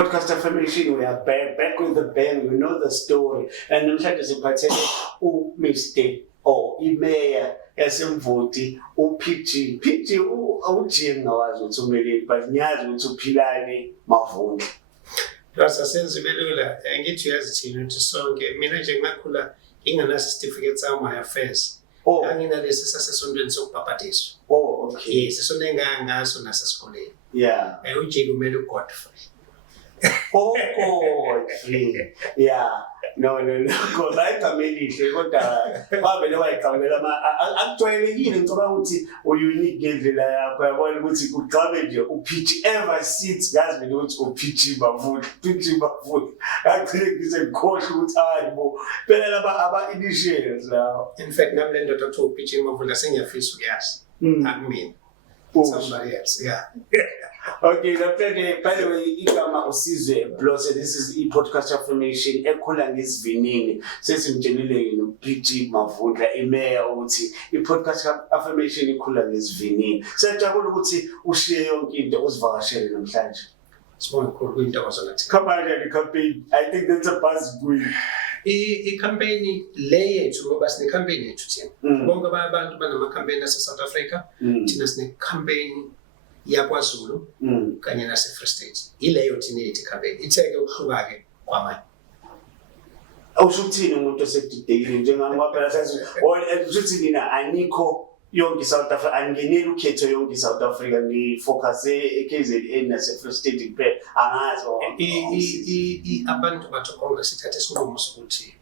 Podcast Affirmation, we are back with the bang, we know the story. And namhlanje siphathele uMr. or iMayor yasemvoti uPG. PG awujinga ngawazi ukuthi umeleni but ngiyazi ukuthi uphilane Mavunde. Plus asenze belula ngithi uyazithini ukuthi sonke mina nje ngakhula inganaso certificate sama affairs. Anginalesi sasesontweni sokubhabhadiswa. Oh, okay. Yes, sonenga ngaso nasesikoleni. Yeah. Ujike kumele uGodfrey. Oh, Godfrey. Yeah. No. Because ayicamelihle kodwa bavele wayicamela akujwayelekile ngicabanga ukuthi unique ngendlela yakho yabona ukuthi uqabe nje uPG ever since ngazi mina ukuthi uPG Mavunde agcile ngizekhohle ukuthi hayibo phela laba aba initials lawo. In fact nami le ndoda ukuthi uPG Mavunde sengiyafisa ukuyazi akumina somebody else. Yeah. Okay, by the way, igama uSizwe Blose, this is podcast affirmation ekhula ngesivinini sesimtshelile noPG Mavunde iMayor ukuthi podcast affirmation ikhula ngesivinini. Siyajabula ukuthi ushiye yonke into uzivakashele namhlanje. Sibonga kakhulu into abazonathi. Campaign campaign. I think that's a buzz going. I-campaign le yethu ngoba sine campaign yethu thina. Bonke abantu banama campaign ase South Africa, thina sine campaign yaKwaZulu kanye nase Free State. Ileyo thina ethi campaign. Itheke ukuhluka ke kwamanye. Awushuthini umuntu osedidekile njengami phela sathi ushuthi mina anikho yonke South Africa angeneli ukhetho yonke South Africa ni focus eKZN nase Free State kuphela angazi abantu bathu Congress ithathe isinqumo sokuthi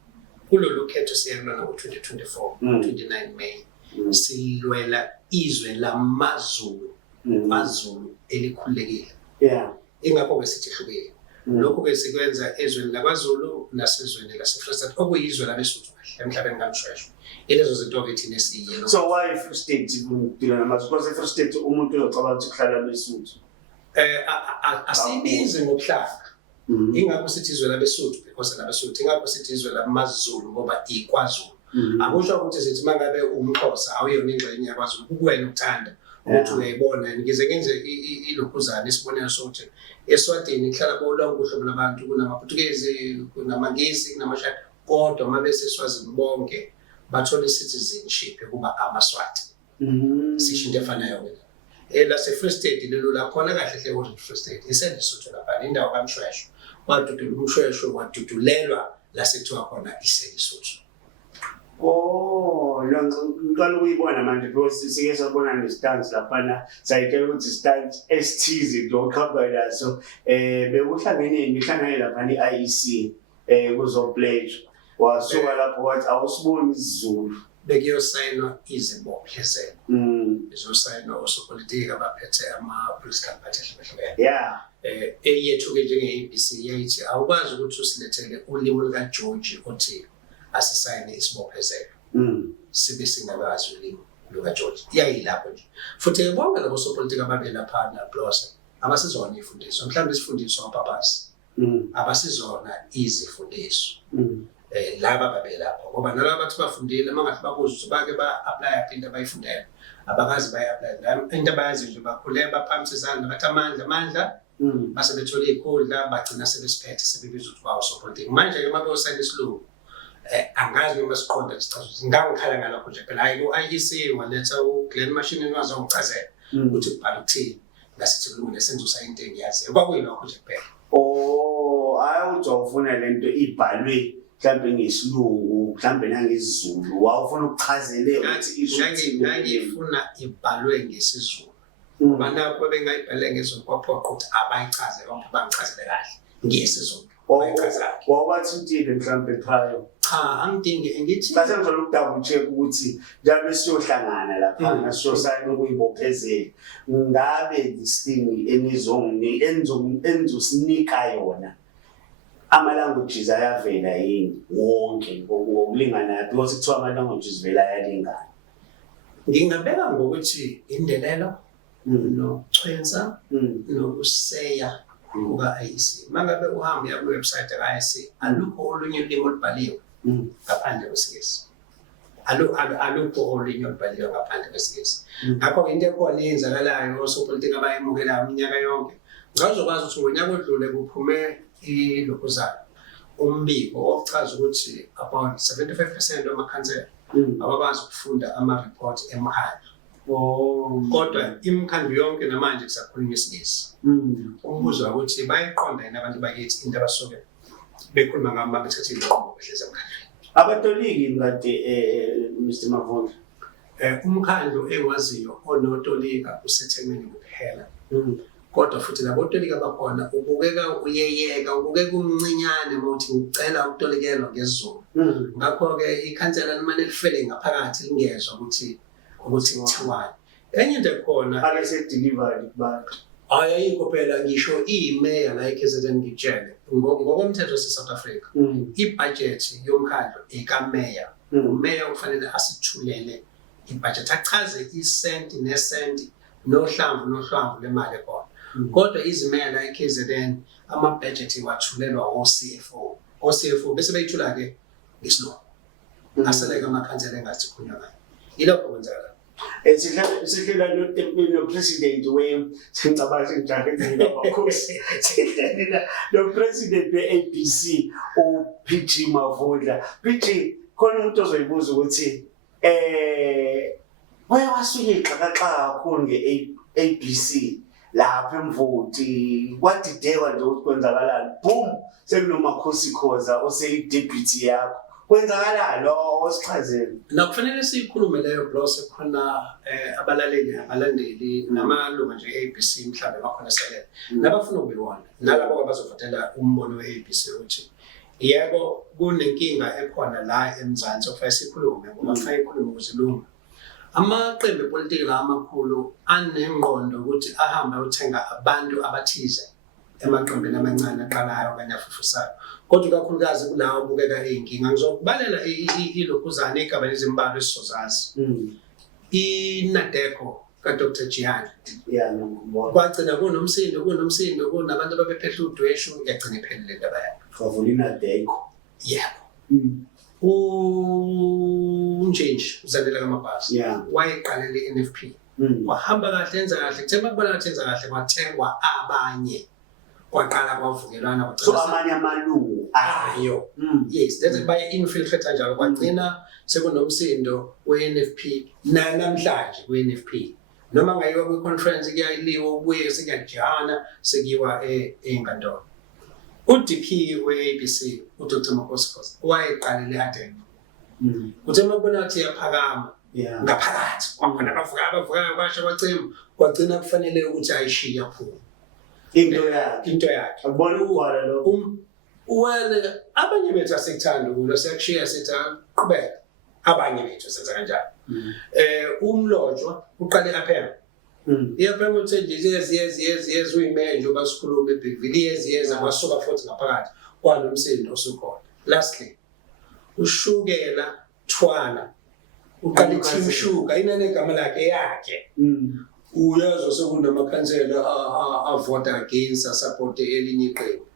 kulolu khetho siyalona ngo2024 29 May silwela izwe lamaZulu maZulu elikhulekile. Yeah. Ingakho ke sithi hlukile. Lokho ke sikwenza ezweni labaZulu nasezweni laseFree State okuyizwe labeSuthu kahle emhlabeni kaMshweshwe. Ilezo zinto ke thina esiyelo. So why Free State kudila namaZulu? Because Free State umuntu uzocabanga ukuthi kuhlala beSuthu. Asibize ngokuhlanga. Ingakho sithi izwe labeSuthu because labeSuthu ingakho sithi izwe lamaZulu ngoba iKwaZulu. Akusho ukuthi sithi mangabe umXhosa awuyona ingxenye yaKwaZulu kuwena ukuthanda ukuthi uyayibona ngize ngenze ilokhuzana isibonelo sokuthi eSwatini kuhlala bolonke uhlobo labantu kunamaPutukezi kunamaNgisi kunamashaka kodwa mabese eSwazini bonke bathola i-citizenship kuba amaSwati. Sisho into efanayo ke lase Free State lelo la khona kahle hle ukuthi Free State iselisuthu lapha indawo kaMshweshwe wadudula uMshweshwe wadudulelwa lase kuthiwa khona iselisuthu. Oh, ngicela ukuyibona manje because sike sabona nestance lapha sayitshela ukuthi stance STZ lokuhamba laso bekuhlangene imihlangano lapha iIEC kuzopledge wasuka lapho wathi awusiboni isiZulu bekuyosayinwa izibophezelo izosayinwa osopolitiki abaphethe ama-political party ehlukene. Yeah. Eyethu ke njenge-ABC yayithi awukwazi ukuthi usilethele ulimi lukaGeorge othi asisayine isibophezelo sibe singabazi ulimi lukaGeorge yayilapho nje futhi bonke labo sopolitiki ababe lapha naBlose abasizona ifundiso mhlawumbe isifundiswa ngapapasi abasizona izifundiso laba babe lapho ngoba nalabo bathi bafundile mangathi bakuza ukuthi bake ba-apply into abayifundela abakazi bayi-apply into abayazi nje bakhule baphakamisa izandla bathi amandla base bethola iy'khundla bagcina sebesiphethe sebebizwa ukuthi bawosopolitiki manje ke mabeyosayina isilungu angazi noma siqonda isichazo ngangikhala ngalokho nje phela hayi ku-IEC waletha uGlenn Mashinini wazongichazela ukuthi kubhala ukuthini ngasithi kulungile senzusa into engiyaziyo kwakuyilokho nje kuphela. Oh, awuzofuna lento ibhalwe mhlambe ngesilungu mhlambe nangesiZulu wawufuna ukuchazele ukuthi ngangifuna ibhalwe ngesizulu ngoba nakho bengayibhale ngesiZulu kwaphoqa ukuthi abayichaze bonke bangichazele kahle ngesizulu. Wawathi uthini mhlambe prior? Cha angidingi ngithi base ngizolo ukudouble check ukuthi njengoba siyohlangana lapha nasiyosayina ukuyibophezela ngabe listing enizosinika yona ama-languages ayavela yini wonke ngokulingana because kuthiwa ama-languages vela ayalingana. Ngingabeka ngokuthi indelelo nokuchwenza nokuseya kuka-IEC mangabe uhambe ya ku-website ka-IEC alukho olunye ulimi olubhaliwe ngaphandle kwesiNgisi alukho olunye olubhaliwe ngaphandle kwesiNgisi ngakho into ekhona eyenzakalayo osopolitiki abayemukelayo iminyaka yonke ngazokwazi ukuthi ngonyaka odlule kuphume ilokhuzana umbiko ochaza ukuthi about 75% wamakhansela abakwazi ukufunda ama-report emkhandlu. Kodwa imikhandlu yonke namanje kusakhulunywa isiNgisi. Umbuzo ukuthi bayiqonda yini abantu bakithi into abasuke bekhuluma ngabo uma bethatha izinqumo behlezi emkhandlweni. Abatoliki ngade Mr. Mavundla. Umkhandlu engiwaziyo onotolika useThekwini kuphela. Kodwa futhi labotolika bakhona ubukeka uyeyeka, ubukeka umncinyane mawuthi ngicela ukutolikelwa ngesiZulu. Ngakho-ke ikhansela limane lifele ngaphakathi lingezwa ukuthi kuthiwani. Enye into ekhona delivered kubantu. Ayikho phela ngisho imeya la eKZN ngitshele ngokomthetho wase-South Africa ibudget yomkhandlu ikameya. Umeya kufanele asithulele ibudget achaze isenti nesenti nohlamvu lemali ekhona. Kodwa izimeya la eKZN ama-budget wathulelwa o-CFO. O-CFO bese beyithula ke ngesilungu. Aseleke amakhansela engathi khulunywa ngayo. Yilokho kwenzakala. Sihlela no president ngicabanga njalo ngakhosi. Sihlela no president we-ABC uPG Mavundla. PG khona umuntu ozoyibuza ukuthi wasuke ixakaxa kakhulu nge-ABC lapha emvoti kwadidekwa nje ukuthi kwenzakalani. Boom, sekunomakhosi Khoza oseyideputy yakho. Kwenzakalani osichazeni? Nakufanele siyikhulume leyo blose khona abalandeli namalunga nje e-ABC mhlawumbe bakhona selele nabafuna ukubona nalabo abazovotela umbono we-ABC ukuthi yebo kunenkinga ekhona la eMzansi okufanele sikhulume ngoba kufanele ikhulume ukuzilunga. Amaqembu epolitiki la amakhulu anengqondo ukuthi ahambe ayothenga abantu abathize emaqembini amancane aqalayo okanye afufusayo. Kodwa kakhulukazi kulawo obukeka iy'nkinga ngizokubalela ilokhuzana igaba lezimbalwa esizozazi. INADECO kaDr Jiyane kwagcina kunomsindo kunabantu ababephehla udweshu yagcina iphelile indaba yakho. Kwavula iNADECO. Yebo. Unjinji uzandela kamabhasi wayeqalela i-NFP. Wahamba kahle enza kahle kuthe makubona ngathi enza kahle kwathengwa abanye kwaqala kwavukelana so amanye amalungu ayo. Yes, that's baye-infiltrate njalo kwagcina sekunomsindo we-NFP namhlanje we-NFP noma ngayiwa kwi-conference kuyayiliwa ubuye sekuyajana sekuyiwa enkantolo. UDP we-ABC uDr Makhosi Khoza wayeqalele ADEC. Kuthe makubona ngathi iyaphakama ngaphakathi kwakhona abavuka basho bacima kwagcina kufanele ukuthi ayishiya phuma into yakhe akubona ukugwala lokho. Well, abanye bethu asikuthanda ukulo siyakushiya sithi qhubeka, abanye bethu senza kanjalo. Umlotshwa uqale aphela. Iyaphela ukuthi yes uyimeya nje basikhuluma eBigville yes abasuka futhi ngaphakathi kwanomsindo osukhona. Lastly ushukela Thwala uqale Team Sugar inane igama lakhe yakhe. Uyazo sekunamakhansela avota against support elinye iqembu.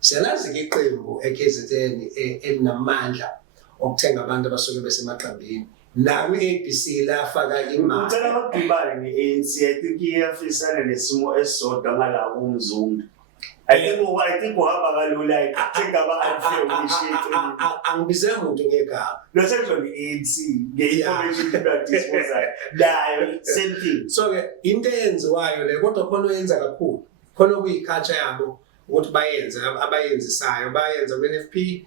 Siyalazi ke iqembu eKZN elinamandla okuthenga abantu abasuke besemaqambini. Nawe i-ABC lafaka imali. Ucela abagibali ne-ANC I think iyafisana nesimo esodwa ngala umzungu. I think uhamba kalula ikuthenga ama-unfair wishes. Angibize umuntu ngegama. Lo section i-ANC nge-information disposal. Nayo same thing. So ke into eyenziwayo le kodwa khona oyenza kakhulu. Khona kuyiculture yabo ukuthi bayenze abayenzisayo bayenza kwi-NFP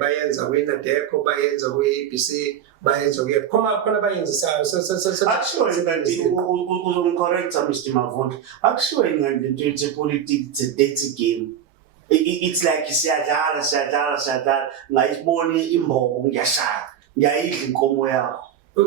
bayenza kwi-NADECO bayenza kwi-ABC bayenza khona bayenzisayo actually uzomcorrect Mr. Mavundla actually ngandinto politics it's a dirty game. It's like siyadlala ngayibona imbobo ngiyashaya ngiyayidla inkomo yakho.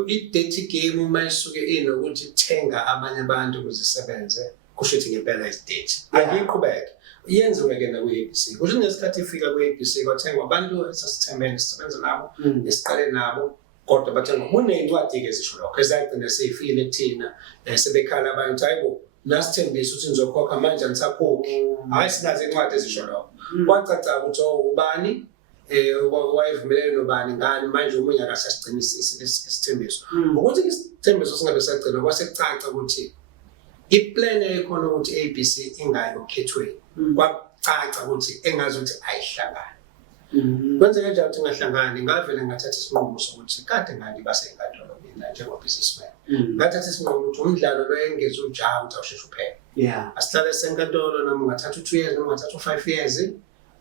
I-dirty game uma isuke inokuthi thenga abanye abantu ukuzisebenze kusho ukuthi ngempela is-dirty. Angiqhubeke yenziwe ke na kwi-ABC. Kusho ngesikhathi ifika kwi-ABC kwathengwa abantu esasithembele sisebenza nabo esiqale nabo kodwa bathengwa kuney'ncwadi-ke zisho lokho ezagcina seyifile kuthina sebekhala abantu hayibo nasithembisa ukuthi nizokhokha manje anisakhokhi. Hhayi sinazo iy'ncwadi ezisho lokho. Kwacaca ukuthi ubani wayevumelene nobani ngani manje omunye akasasigcina isithembiso. Ukuthi isithembiso singabe sagcinwa kwasekucaca ukuthi iplan ekhona ukuthi ABC ingayi okhethweni kwacaca ukuthi engazi ukuthi ayihlangani kwenzeka kanjani ukuthi ngahlangani ngavele ngathatha isinqumo sokuthi kade ngani basenkantolo mina njengo-businessman ngathatha isinqumo ukuthi umdlalo lo engeze ujaha ukuthi awusheshe uphele asihlale senkantolo noma ungathatha 2 years noma ungathatha 5 years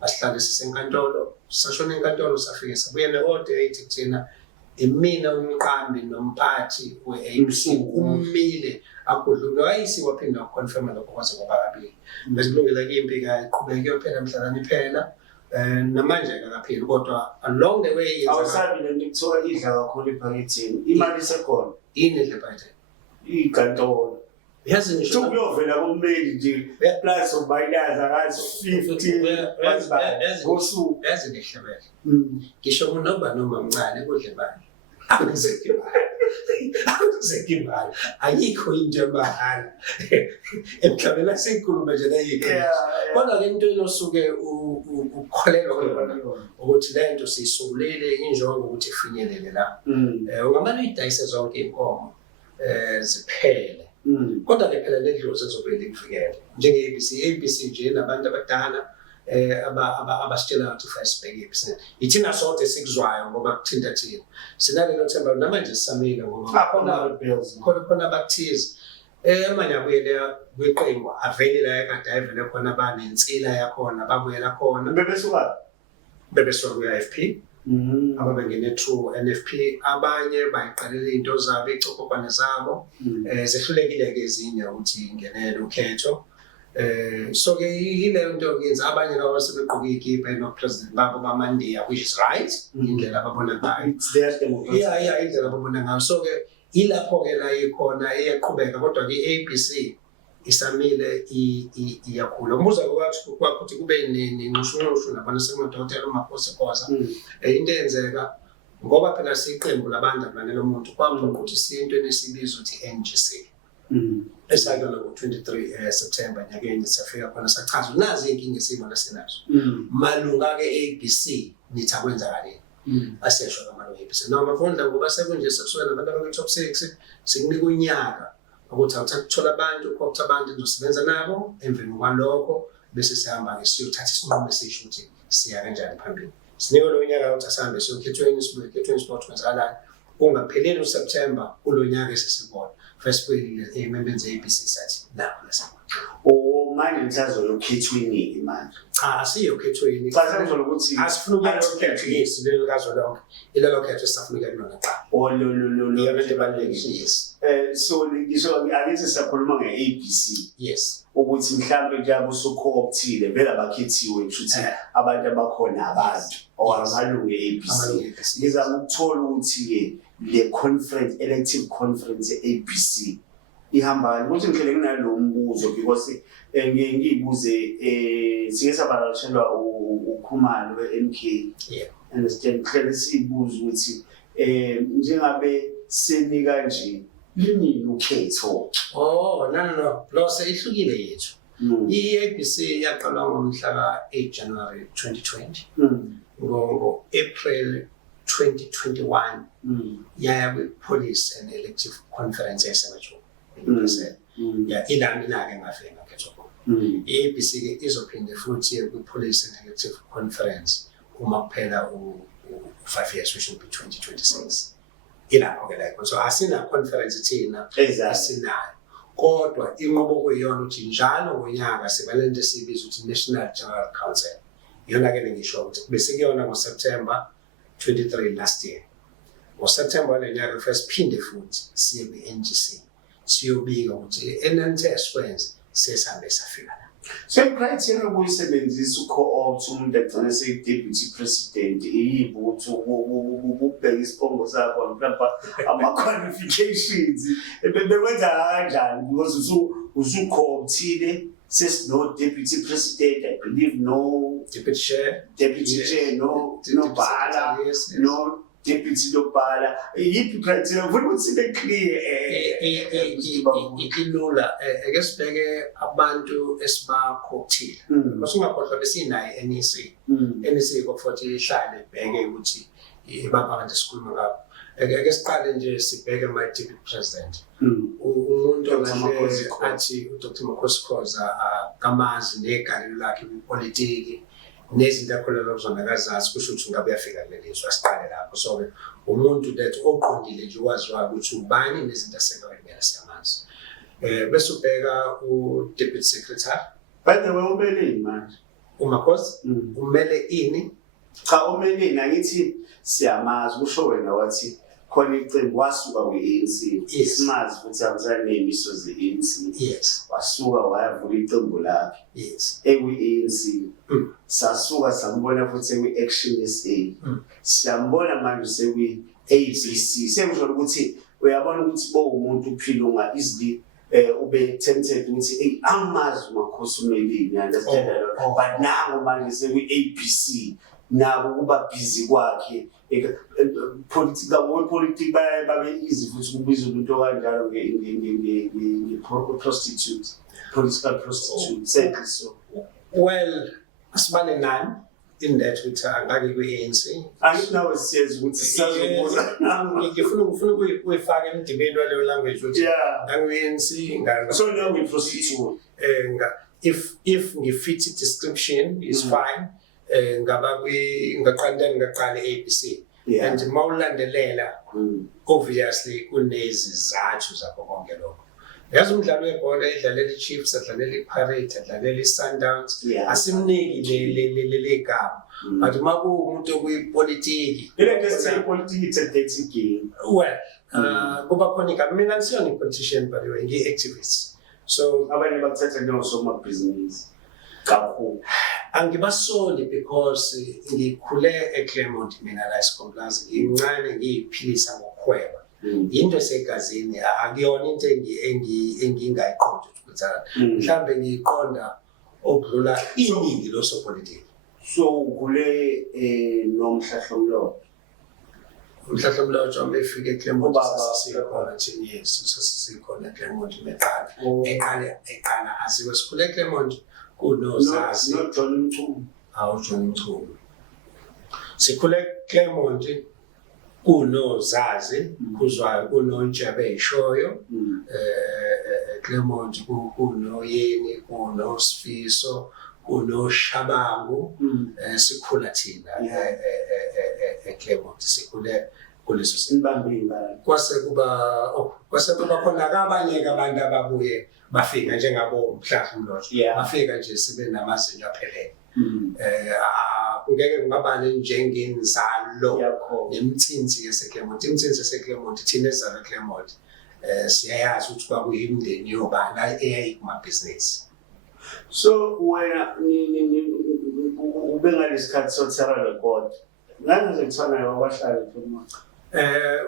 asihlale sisenkantolo sashona enkantolo safike sabuye ne-order ethi kuthina imina umqambi nomphathi we-ABC umile akudlula wayisiwa phinda ukuconfirma lokho kwaze kwaba kabili besilungela ke-impi kayiqhubeke kuyophela mhlalana iphela namanje akapheli kodwa along the way awusabi lento kuthiwa idla kakhulu ephaketheni imali isekhona yini edla ephaketheni inkantolo yazi ngisho kuyovela kummeli nje plus ubayilaza ngazo 50 ngosuku yazi ngehlebele ngisho kunoba noma mncane kudle imali akuzeki imali ayikho into emahala emhlabeni asikhuluma nje nayikho kodwa ke into enosuke ukukholelwa kuyona ukuthi le nto siyisungulile injongo ukuthi ifinyelele la ungamane uyidayise zonke inkomo ziphele kodwa ke phela ledlozi ezobele kuvikele njenge-ABC nje nabantu abadala abasitshela ukuthi fasibheke ibhizinisi ithina sonke sikuzwayo ngoba kuthinta thina sinalelo themba namanje sisamile ngoba khona abakuthize amanye abuyele kweqembu avele la ekade ayivele khona banensila yakhona babuyela khona bebesuka ku-IFP ababengene through NFP abanye bayiqalela into zabo icokopane zabo zehlulekile-ke ezinye ukuthi ingenele ukhetho so ke ile nto yenza abanye labo sebegqoka ikipa enopresident babo bamandiya which is right indlela ababona ngayo indlela ababona ngayo so ke ilapho-ke la ikhona iyaqhubeka kodwa ke i-ABC isamile iyakhula umbuzo kwakuthi kube nenqushunqushu nabona sekunodokotela uMaphosikoza into eyenzeka ngoba phela siyiqembu labantu abanele umuntu kwaphoqa ukuthi sinto enesibizo ukuthi NGC esayidona ngo-23 September nyakeni safika khona sachaza nazi inkinga esiyibona sinazo malunga-ke ABC nithi akwenzakaleni asesho kamalunga ABC noma mafundla ngoba sekunje sekusukela nabantu abakwi-top 6 sikunika unyaka ukuthi awuthatha abantu ukuthi abantu nizosebenza nabo emveni kwalokho bese sihamba-ke siyothatha isinqumo esisho ukuthi siya kanjani phambili sinikwe lo nyaka ukuthi asihambe siyokhethweni sibuye ekhethweni sibona kwenzakalani ungapheleli uSeptember kulo nyaka esesibona first week members ABC sathi nawo manje mhlazo yokhethweni imali cha asiyokhethweni cha sengizolo ukuthi asifuna ukukhetha yes lelo kazolonke ilelo khetho sisafuna kulona cha lo into ebalulekile yes so ngisho akithi siyakhuluma nge-ABC yes ukuthi mhlambe njalo usuco-optile vele abakhethiwe kushuthi abantu abakhona abantu amalungu e-ABC ngizama ukuthola ukuthi le conference elective conference e-ABC ihambani ukuthi ngihlele nginalo mbuzo because ngiyibuze sike sabalashelwa uKhumalo we-MK understand clearly sibuza ukuthi njengabe senika nje yini ukhetho no lo seyihlukile yethu i-ABC yaqala ngomhla ka-8 January 2020 ngo-April 2021 yaya kwi-police and elective conference yaseMajuba ilami-ke ngafike ngakhethwa khona i-ABC-ke izophinde futhi kwi-police and elective conference uma kuphela u-5 years which will be 2026 ilapho-ke la so asina-conference thina asinayo kodwa inqubo kuyiyona ukuthi njalo ngonyaka siba lento esiyibiza ukuthi National General Council iyona-ke bengisho ukuthi besikuyona ngoSeptember 23 last year ngoSeptember lenyaka first phinde futhi siye kwi-NGC siyobika ukuthi enanithe esikwenze sesihambe safika la so criteria ukuyisebenzisa uco-opt umuntu agcine seyi-deputy president iyiphi ukuthi ubheka isipongo sakho mhlawumbe ama-qualifications bekwenza kanjani because usu-co-optile sesino-deputy president I believe no deputy chair no bhala no deputy lobhala yiphi criteria ufuna ukuthi sibe clear ilula ake sibheke abantu esibakhothile masingakhohlwa besinayo NEC kofuthi ihlale ibheke ukuthi baba abantu esikhuluma ngabo ake siqale nje sibheke my deputy president umuntu ongahle athi uDr. Makhosi Khoza kamazi negalelo lakhe kwipolitiki nezinto akholelwa kuzona akazazi kusho ukuthi ngabe uyafika kuleli zwe asiqale lapho. So umuntu that oqondile nje waziwayo ukuthi ubani nezinto asekwenza siyamazi. Bese ubheka u-Deputy Secretary. By the way, umeleni manje? uMakhosi umele ini? Cha, umeleni angithi siyamazi kusho wena wathi khona iqembu wasuka kwi-ANC. Simazi futhi akuzange nemiso ze-ANC. Yes. Wasuka wayavula iqembu lakhe. Yes. Ekwi-ANC. Sasuka sambona futhi ekwi-Action SA. Siyambona manje sekwi-ABC. Sekusho ukuthi uyabona ukuthi umuntu uphila unga easily ube tempted ukuthi hey amazi uMakhosi umeleni, understand that. But now manje sekwi-ABC nabo kuba busy kwakhe politics babe easy futhi kubiza umuntu kanjalo prostitute, political prostitute. Exactly so. Well, asibane nani in that ukuthi angake kwi-ANC. Anginawo siyazi ukuthi sisazobuza. Ngifuna ukuyifaka emdibeni waleyo language ukuthi ngangi-ANC so now we prostitute. If ngifit description is fine. Ngaqala ABC. And mawulandelela obviously kunezizathu zakho konke lokho. Yazi umdlalo webhola edlalela iChiefs, adlalela iPirates, adlalela iSundowns, asimniki le gama. But makuumuntu okuyipolitiki, politiki it's a game. Well, kuba khona igama. Mina ngisiyona i-politician by the way, ngiyi-activist. So abanye bakuthatha njengosomabhizinisi kakhulu. Angibasoli because ngikhule eClermont mina la eSikhomlazi, ngincane ngiyiphilisa ngokuhweba. Into esegazini akuyona into engingayiqondi ukuthi mhlambe ngiyiqonda okudlula iningi losopolitiki. So ukhule noMhlahlomlobo. uMhlahlomlobo uma efika eClermont sasikhona 10 years sasikhona eClermont eqala aziwe sikhule eClermont kunozazi no John Mchunu. John Mchunu. Sikhule eClermont kunozazi kuzwayo kunoNtshebe eshoyo eClermont kunoyeni kunoSifiso kunoShabangu sikhula thina eClermont sikhule kuleso simbambile kwase kuba khona abanye abantu ababuye bafika njengabo Mhlahlomlobo bafika nje sibe namazinyo aphelele. Ngeke ngibabale njengenzalo nemthinzi yaseClermont. Imthinzi yaseClermont thina ezalo eClermont siyayazi ukuthi kwakuyimindeni yobani eyayikumabhizinisi. So wena ube ngalesikhathi sothera record ngani ngikuthana wabahlali eClermont?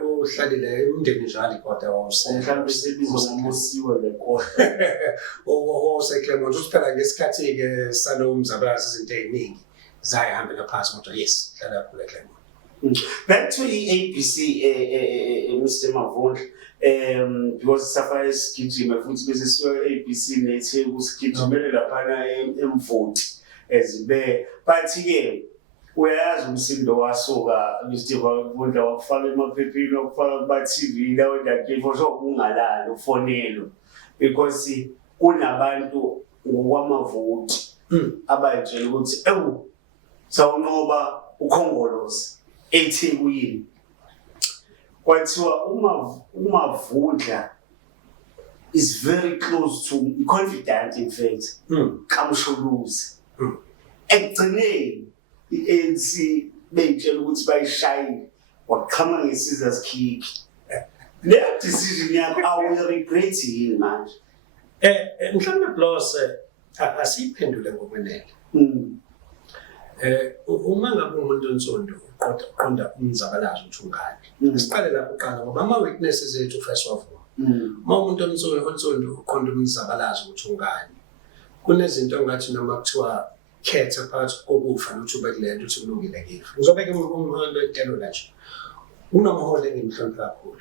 Uhlalile umndeni njalo kodwa mhlawumbe sebizwa ngomosiwe record oseClermont usiphela ngesikhathi ke salo mzabalazo izinto eziningi zayihambela phansi kodwa yes hlala khona eClermont. Back to the ABC, Mr. Mavundla, because Safari Skijima, futhi bese siyo ABC nethe kusigijimele laphana emvoti ezibe. But ke uyazi umsindo wasuka Mr. Mavundla wakufaka emaphepheni wakufaka kuma TV lawo ndakivo so ungalali ufonelo because kunabantu ngokwamavoti abayitshela ukuthi sawunqoba ukhongolosi eThekwini. Kwathiwa uMavundla is very close to confident in fact kaMshuluzi. Ekugcineni iANC beyitshela ukuthi bayishayile waqhama ngesizas kick. Le decision yakho awuregret yini manje? Mhlawumbe plus asiphendule ngokwenele. Uma ngabe umuntu onsundu uqonda umzabalazo ukuthi ungani. Siqale lapho uqala ngoba ama-weaknesses ethu first of all. Uma umuntu onsundu uqonda umzabalazo ukuthi ungani. Kunezinto ongathi noma kuthiwa khetha phakathi kokufa nokuthi ube kule nto ukuthi kulungile ngifa. Ngizobeka umholo etelo la nje. Unomholo engimhlonipha kakhulu.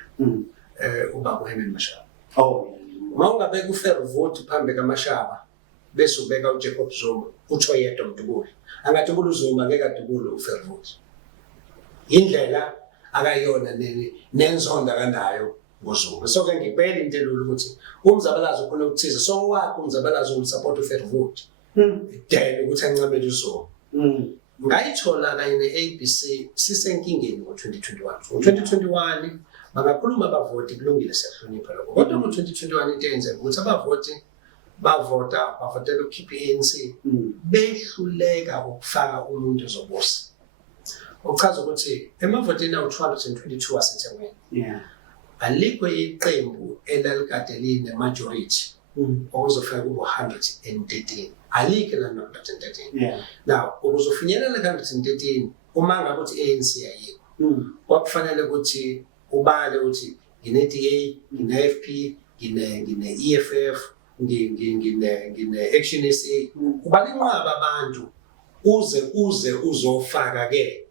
Ubaba uHerman Mashaba. Uma ungabeka uFervote phambi kaMashaba bese ubeka uJacob Zuma uthi oyedwa uDubula. Angadubula uZuma ngeke adubule uFervote. Indlela akayona nenzonda kanayo uZulu. So ke ngibheka into elula ukuthi umzabalazo khona ukuthize so wakho umzabalazo usupport uFervote then ukuthi ancamele uZulu. Ngayithola kanye ne-ABC sisenkingeni ngo-2021. Ngo-2021 bangakhuluma abavoti kulungile siyahlonipha lokho. Kodwa ngo-2021 into eyenzeka ukuthi abavoti bavotela ukukhipha i-ANC behluleka ukufaka umuntu ozobusa. Okuchaza ukuthi emavoteni awu-222 waseThekwini alikho iqembu elalikade line-majority okuzofika kubo-113. Alikho la 113. Now ukuzofinyelela ka-113 uma ngabe uthi i-ANC ayikho kwakufanele ukuthi ubale ukuthi ngine-DA, ngine-FP, ngine-EFF, ngine-Action SA. Ubale inqaba abantu uze uzofaka-ke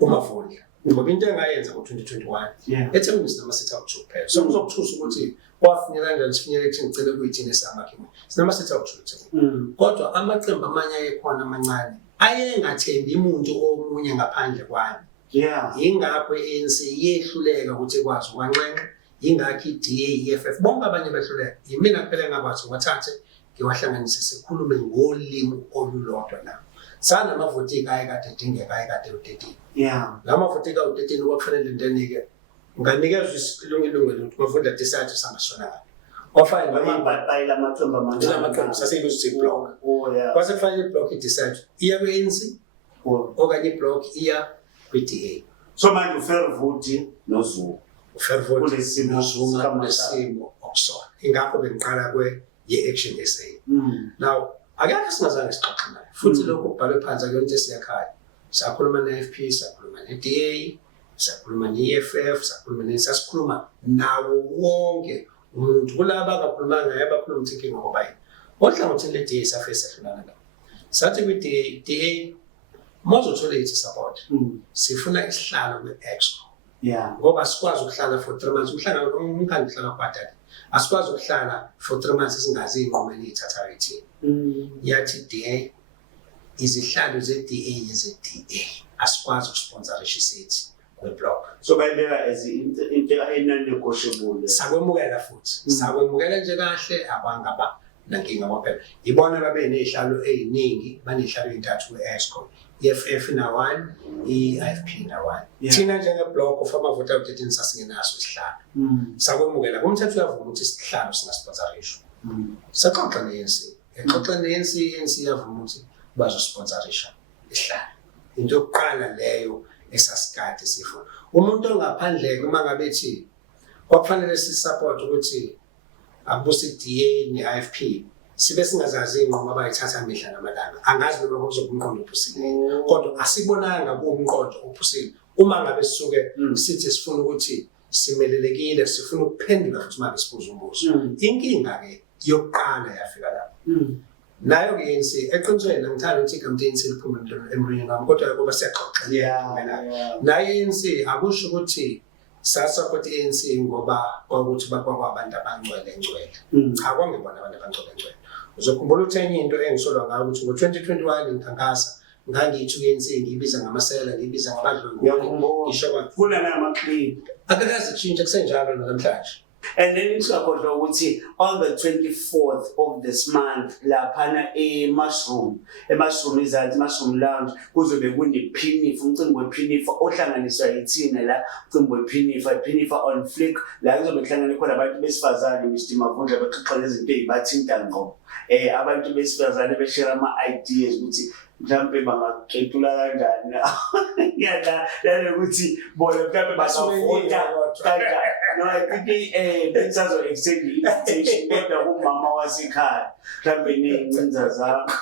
uMavundla. Ngoba into engayenza ngo-2021 eThekwini sinama-seat awu-2 kuphela. So kuzokuthusa ukuthi kwafinyelela kanjani sifinyelele ekutheni ngicele kuyithini esamakhiwo. Sinama-seat awu-2 eThekwini. Kodwa amaqembu amanye ayekhona amancane ayengathembi umuntu omunye ngaphandle kwami. Yingakho i-ANC yehluleka ukuthi ikwazi ukwanxenxa, yingakho i-DA, i-EFF bonke abanye behluleka. Yimina kuphela engakwazi wathathe ngiwahlanganise sikhulume ngolimi olulodwa la. Sanamavoti ayekade edingeka ayekade u-13. La mavoti ka-13 kwakufanele ndenike nganikezwe ilungelo ukuthi Mavundla decide sangasona ngayo. Kwafana ngamabhayila amaqembu amaqembu saseyibiza i-block. Kwase kufanele i-block i-decide iya kwi-ANC okanye i-block iya kwi-DA. So manje uFervote noZulu. uFervote noZulu kaMasimo okusona. Ingakho bengiqala ye-Action SA. Now akekho singazange sixoxe naye. Futhi lokho kubhalwe phansi akuyona siyakhaya. Sakhuluma ne-FP, sakhuluma ne-DA, sakhuluma ne-EFF, sakhuluma nawo wonke umuntu kulaba abakhuluma ngaye abakhuluma ukuthi inkinga ngoba yini. Ohlangothini le-DA safike sahlulana nabo. Sathi kwi-DA mawuzothola ithi support. Sifuna isihlalo kwi-EXCO. Ngoba sikwazi ukuhlala for 3 months. Umhlangano umkhandlu uhlala kubhadala. Asikwazi ukuhlala for 3 months singazi inqomo ithatha ithini. Yathi DA izihlalo ze-DA ze-DA asikwazi ukusponsorisha isithi kwe-block. So bayibeka as into non-negotiable. Sakwemukela futhi. Sakwemukela nje kahle abangaba nankinga kwaphela. Ibona babe nezihlalo eziningi, banezihlalo ezintathu kwi-EXCO. EFF na-1, i-IFP na-1. Thina njenge-block of amavoti awu-13 sasingenaso isihlalo. Sakwemukela kumthetho uyavuma ukuthi isihlalo singasponsorishwa. Saxoxa ne-ANC. Exoxa ne-ANC, i-ANC yavuma ukuthi bazosponsorisha isihlalo. Into yokuqala leyo esasikade sifuna. Umuntu ongaphandle uma ngabe ethi kwakufanele sisupport ukuthi abuse i-DA ne-IFP sibe singazazi inqomo abayithatha mihla namalanga. Angazi noma kuzoba umqondo ophusile. Kodwa asibonanga kuwumqondo ophusile. Uma ngabe sisuke sithi sifuna ukuthi simelelekile, sifuna ukuphendula futhi manje sibuza umbuzo. Inkinga ke yokuqala yafika lapho. Nayo ke ANC eqinisweni ngithanda ukuthi igama ANC liphuma emronyeni wami kodwa ngoba siyaxoxa nayo ANC akusho ukuthi sasupport ANC ngoba kwakuthi bakwabantu abangcwele cha kwangibona abantu abangcwele. Uzokhumbula ukuthi enye into engisolwa ngayo ukuthi ngo-2021 ngikhankasa ngangithi ku-ANC ngiyibiza ngamasela ngiyibiza ngabadlwenguli ngisho kufuna namaqhinga akakazi tshintshe kusenjalo namhlanje. And then ngizakhohlwa ukuthi on the 24th of this month laphana eMushroom izanti Mushroom Lounge kuzobe kunephinifa umcimbi wephinifa ohlanganiswa yithina la umcimbi wephinifa on flick la kuzobe kuhlangana khona abantu besifazane Mr Mavundla bexoxa izinto ezibathinta ngqo abantu besifazane beshare ama-ideas ukuthi mhlambe bangaqetula kanjani ngiyadla ukuthi bona mhlambe basovota kanjani. No, I think bensazo extend invitation kodwa umama wasekhaya mhlambe nezinza zami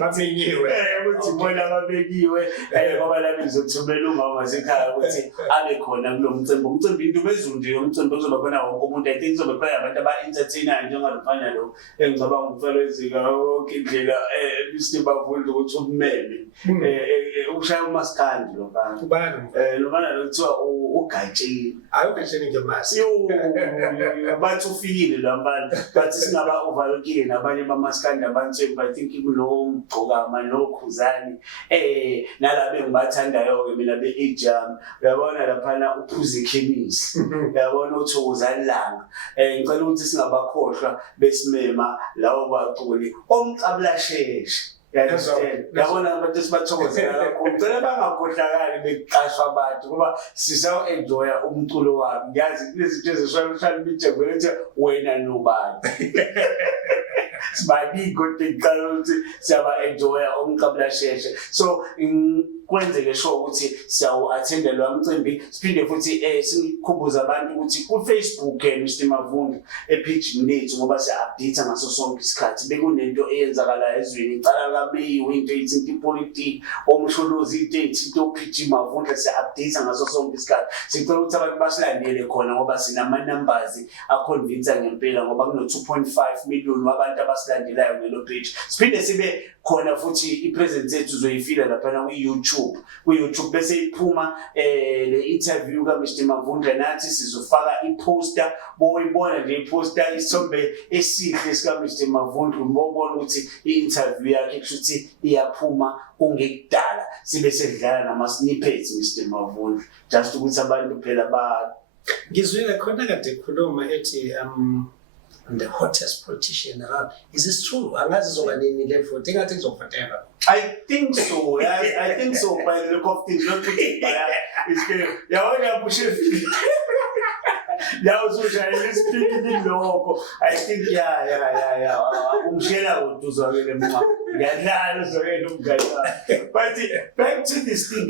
babekiwe ukuthi bona babekiwe ngoba la bizothumela umama wasekhaya ukuthi abe khona kulo umcimbi into bezulu nje umcimbi uzoba khona wonke umuntu. I think uzoba khona abantu aba-entertainayo njengalufana lo engicabanga ukufelezika yonke indlela Mr Mavundla ukuthi umeme ukushaya umaskandi lo bana lo bana lo kuthiwa ugatsheni ayokutsheni nje masi bathi ufikile la bantu bathi singaba overlooking nabanye bamaskandi abantu I think kulo ukugcoka amanokhuzani nalabe ngibathandayo-ke mina be-ejam uyabona laphana uphuze ikhemisi uyabona uThokozani Langa ngicela ukuthi singabakhohlwa besimema lawo baculi omcabulasheshe yabona abantu esibathokozela kakhulu ngicela bangakhohlakali bekuqashwa abantu ngoba sisawu-enjoya umculo wami ngiyazi kunezinto ezishoshal media ukuthi wena nobani sibaningi kodwa ngicala ukuthi siyaba-enjoya omcabulasheshe so kwenzeke sure ukuthi siyawu-attenda lowa mcimbi siphinde futhi sikhumbuze abantu ukuthi ku-Facebook Mr Mavundla ephejini lethu ngoba siya-update ngaso sonke isikhathi bekunento eyenzakala ezweni icala kameyiwe into eyithinta ipolitiki omsholozi into eyithinta oPG Mavundla siya-update ngaso sonke isikhathi sicela ukuthi abantu basilandele khona ngoba sinama-numbers akhonvinsa ngempela ngoba kuno-2.5 million wabantu abasilandelayo kulelo page siphinde sibe khona futhi i-presence yethu uzoyifila laphana ku-YouTube bese iphuma le-interview ka-Mr Mavundla nathi sizofaka i-poster boyibona nje i-poster isithombe esihle sika-Mr Mavundla ubona ukuthi i-interview yakhe kusho ukuthi iyaphuma kungekudala sibe sedlala nama-snippets Mr Mavundla just ukuthi abantu phela ngizwile khona kade khuluma ethi the hottest politician around. Is this true? Angazi zonga nini le vote. Ingathi ngizovotela. I think so. I think so by the look of things. Not putting it's good. Yawona bushefi. Yawusushayela speaking lokho. I think yeah. Umshela uduzwakele mama. Ngiyadlala uzokela umngane wakhe. But back to this thing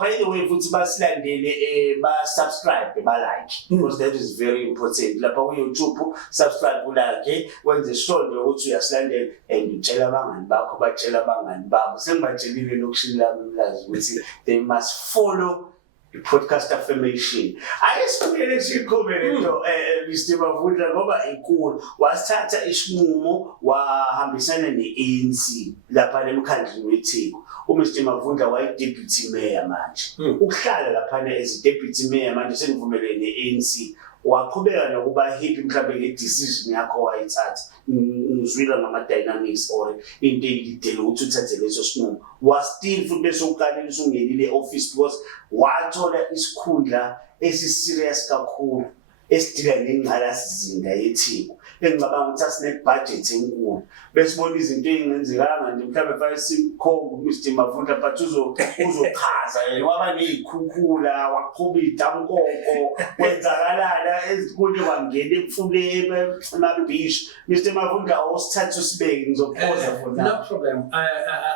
by the way futhi basilandele ba-subscribe ba-like because that is very important. Lapha ku-YouTube subscribe ulike wenze sure nje ukuthi uyasilandela and utshela abangani bakho batshela abangani babo sengibatshelile lokushini lami mlazi ukuthi they must follow i-podcast affirmation. Ake sibuyele sikhombe lento Mr Mavundla ngoba inkulu wasithatha isinqumo wahambisana ne-ANC lapha emkhandlini weTheku. uMr Mavundla wayi-deputy mayor manje. Ukuhlala laphana as deputy mayor manje sengivumelene ne-ANC waqhubeka nokuba happy mhlawumbe nge-decision yakho wayithatha ngizwile ngama-dynamics or into eyidele ukuthi uthathe leso sinqumo still futhi bese uqalile usungenile office because wathola isikhundla esiserious kakhulu esidila nengqalasizinda yeTheku engicabanga ukuthi asine-budget enkulu besibona izinto ey'ngenzekanga nje mhlawumbe fake simkhombe uMr Mavundla but uzochaza yena waba ney'khukhula waqhuba iy'damunkoko kwenzakalala ezikunye kwangena emfuleni emabhishi. Mr Mavundla awusithathe usibeke ngizophoza for now. No problem.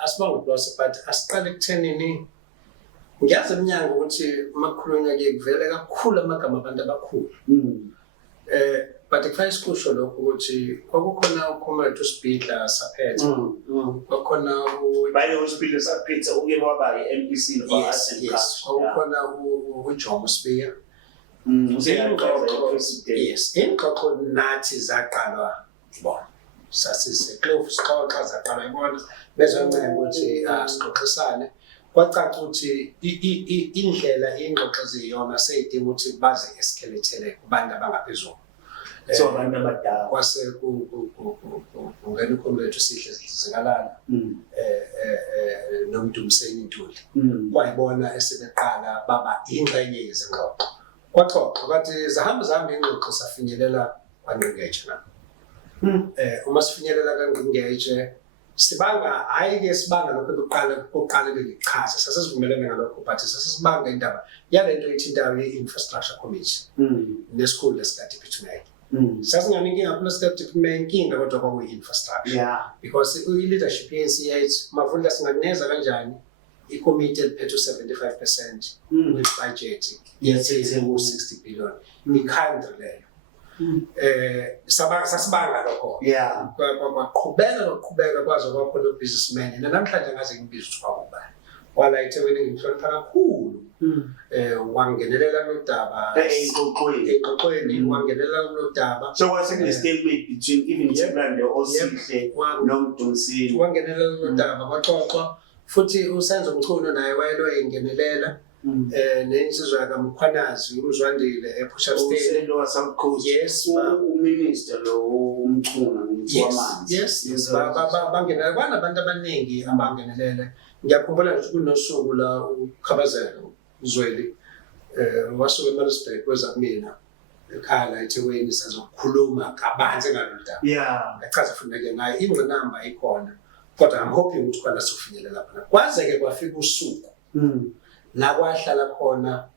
Asibonge uBlose but asiqale ekuthenini ngiyazi emnyango ukuthi makhulunywa-ke kuvele kakhulu amagama abantu abakhulu. But kufanele sikusho lokho ukuthi kwakukhona uComrade uSibhidla Saphetha kwakukhona by the way uSibhidla Saphetha uke waba i-MPC kwakukhona uJomo Spiya ingxoxo nathi zaqalwa ibona sasise-Clove sixoxa zaqalwa ibona bezoncema ukuthi sixoxisane kwacaca ukuthi indlela ingxoxo eziyona seyidinga ukuthi baze eskelethele kubantu abangaphezulu. So abantu abadala kwase kungena uComrade uSihle Zikalala noMdumseni Ntuli kwayibona esebeqala baba ingxenye yezingxoxo kwaxoxa bathi zihamba ingxoxo safinyelela kwaNgqingetshe na uma sifinyelela kwaNgqingetshe sibanga ayike sibanga lokho kuqala lelichaza sasivumelene ngalokho but sasibanga indaba yalento ethintayo ye-infrastructure committee nesikhulu sika-deputy mayor. Sasinganinkinga kakhulu sika-deputy mayor inkinga kodwa kwakuyi-infrastructure because i-leadership ye-ANC yayithi Mavundla singakuneza kanjani i-committee eliphethe 75% we-budget yethi u-60 billion i-country leyo. Sasibanga lokho kwaqhubeka kwaze kwakhona ubusinessman namhlanje ngaze ngibiza ukuthi kwakubani wala eThekwini ngimhlonipha kakhulu wangenelela kulodaba engxoxweni wangenelela kulodaba so kwase kune-stalemate between even Themba Osihle noMdumseni wangenelela kulodaba kwaxoxwa futhi uSenzo Mchunu naye wayelo engenelela nensizwa yakaMkhwanazi uMzwandile ePusha State lo South Coast. Yes, uminister lo Mchunu wamanzi. Yes. Bangenela kwanabantu abaningi abangenelele. Ngiyakhumbula nje kunosuku la uKhabazela uZweli wasuka eMaritzburg kweza kumina ekhaya la eThekwini sazokhuluma kabanzi ngalolu daba. Yeah. Ngachaza futhi ke ngayo ingqinamba ikhona kodwa I'm hoping ukuthi kwala sokufinyelela lapha. Kwaze ke kwafika usuku la kwahlala khona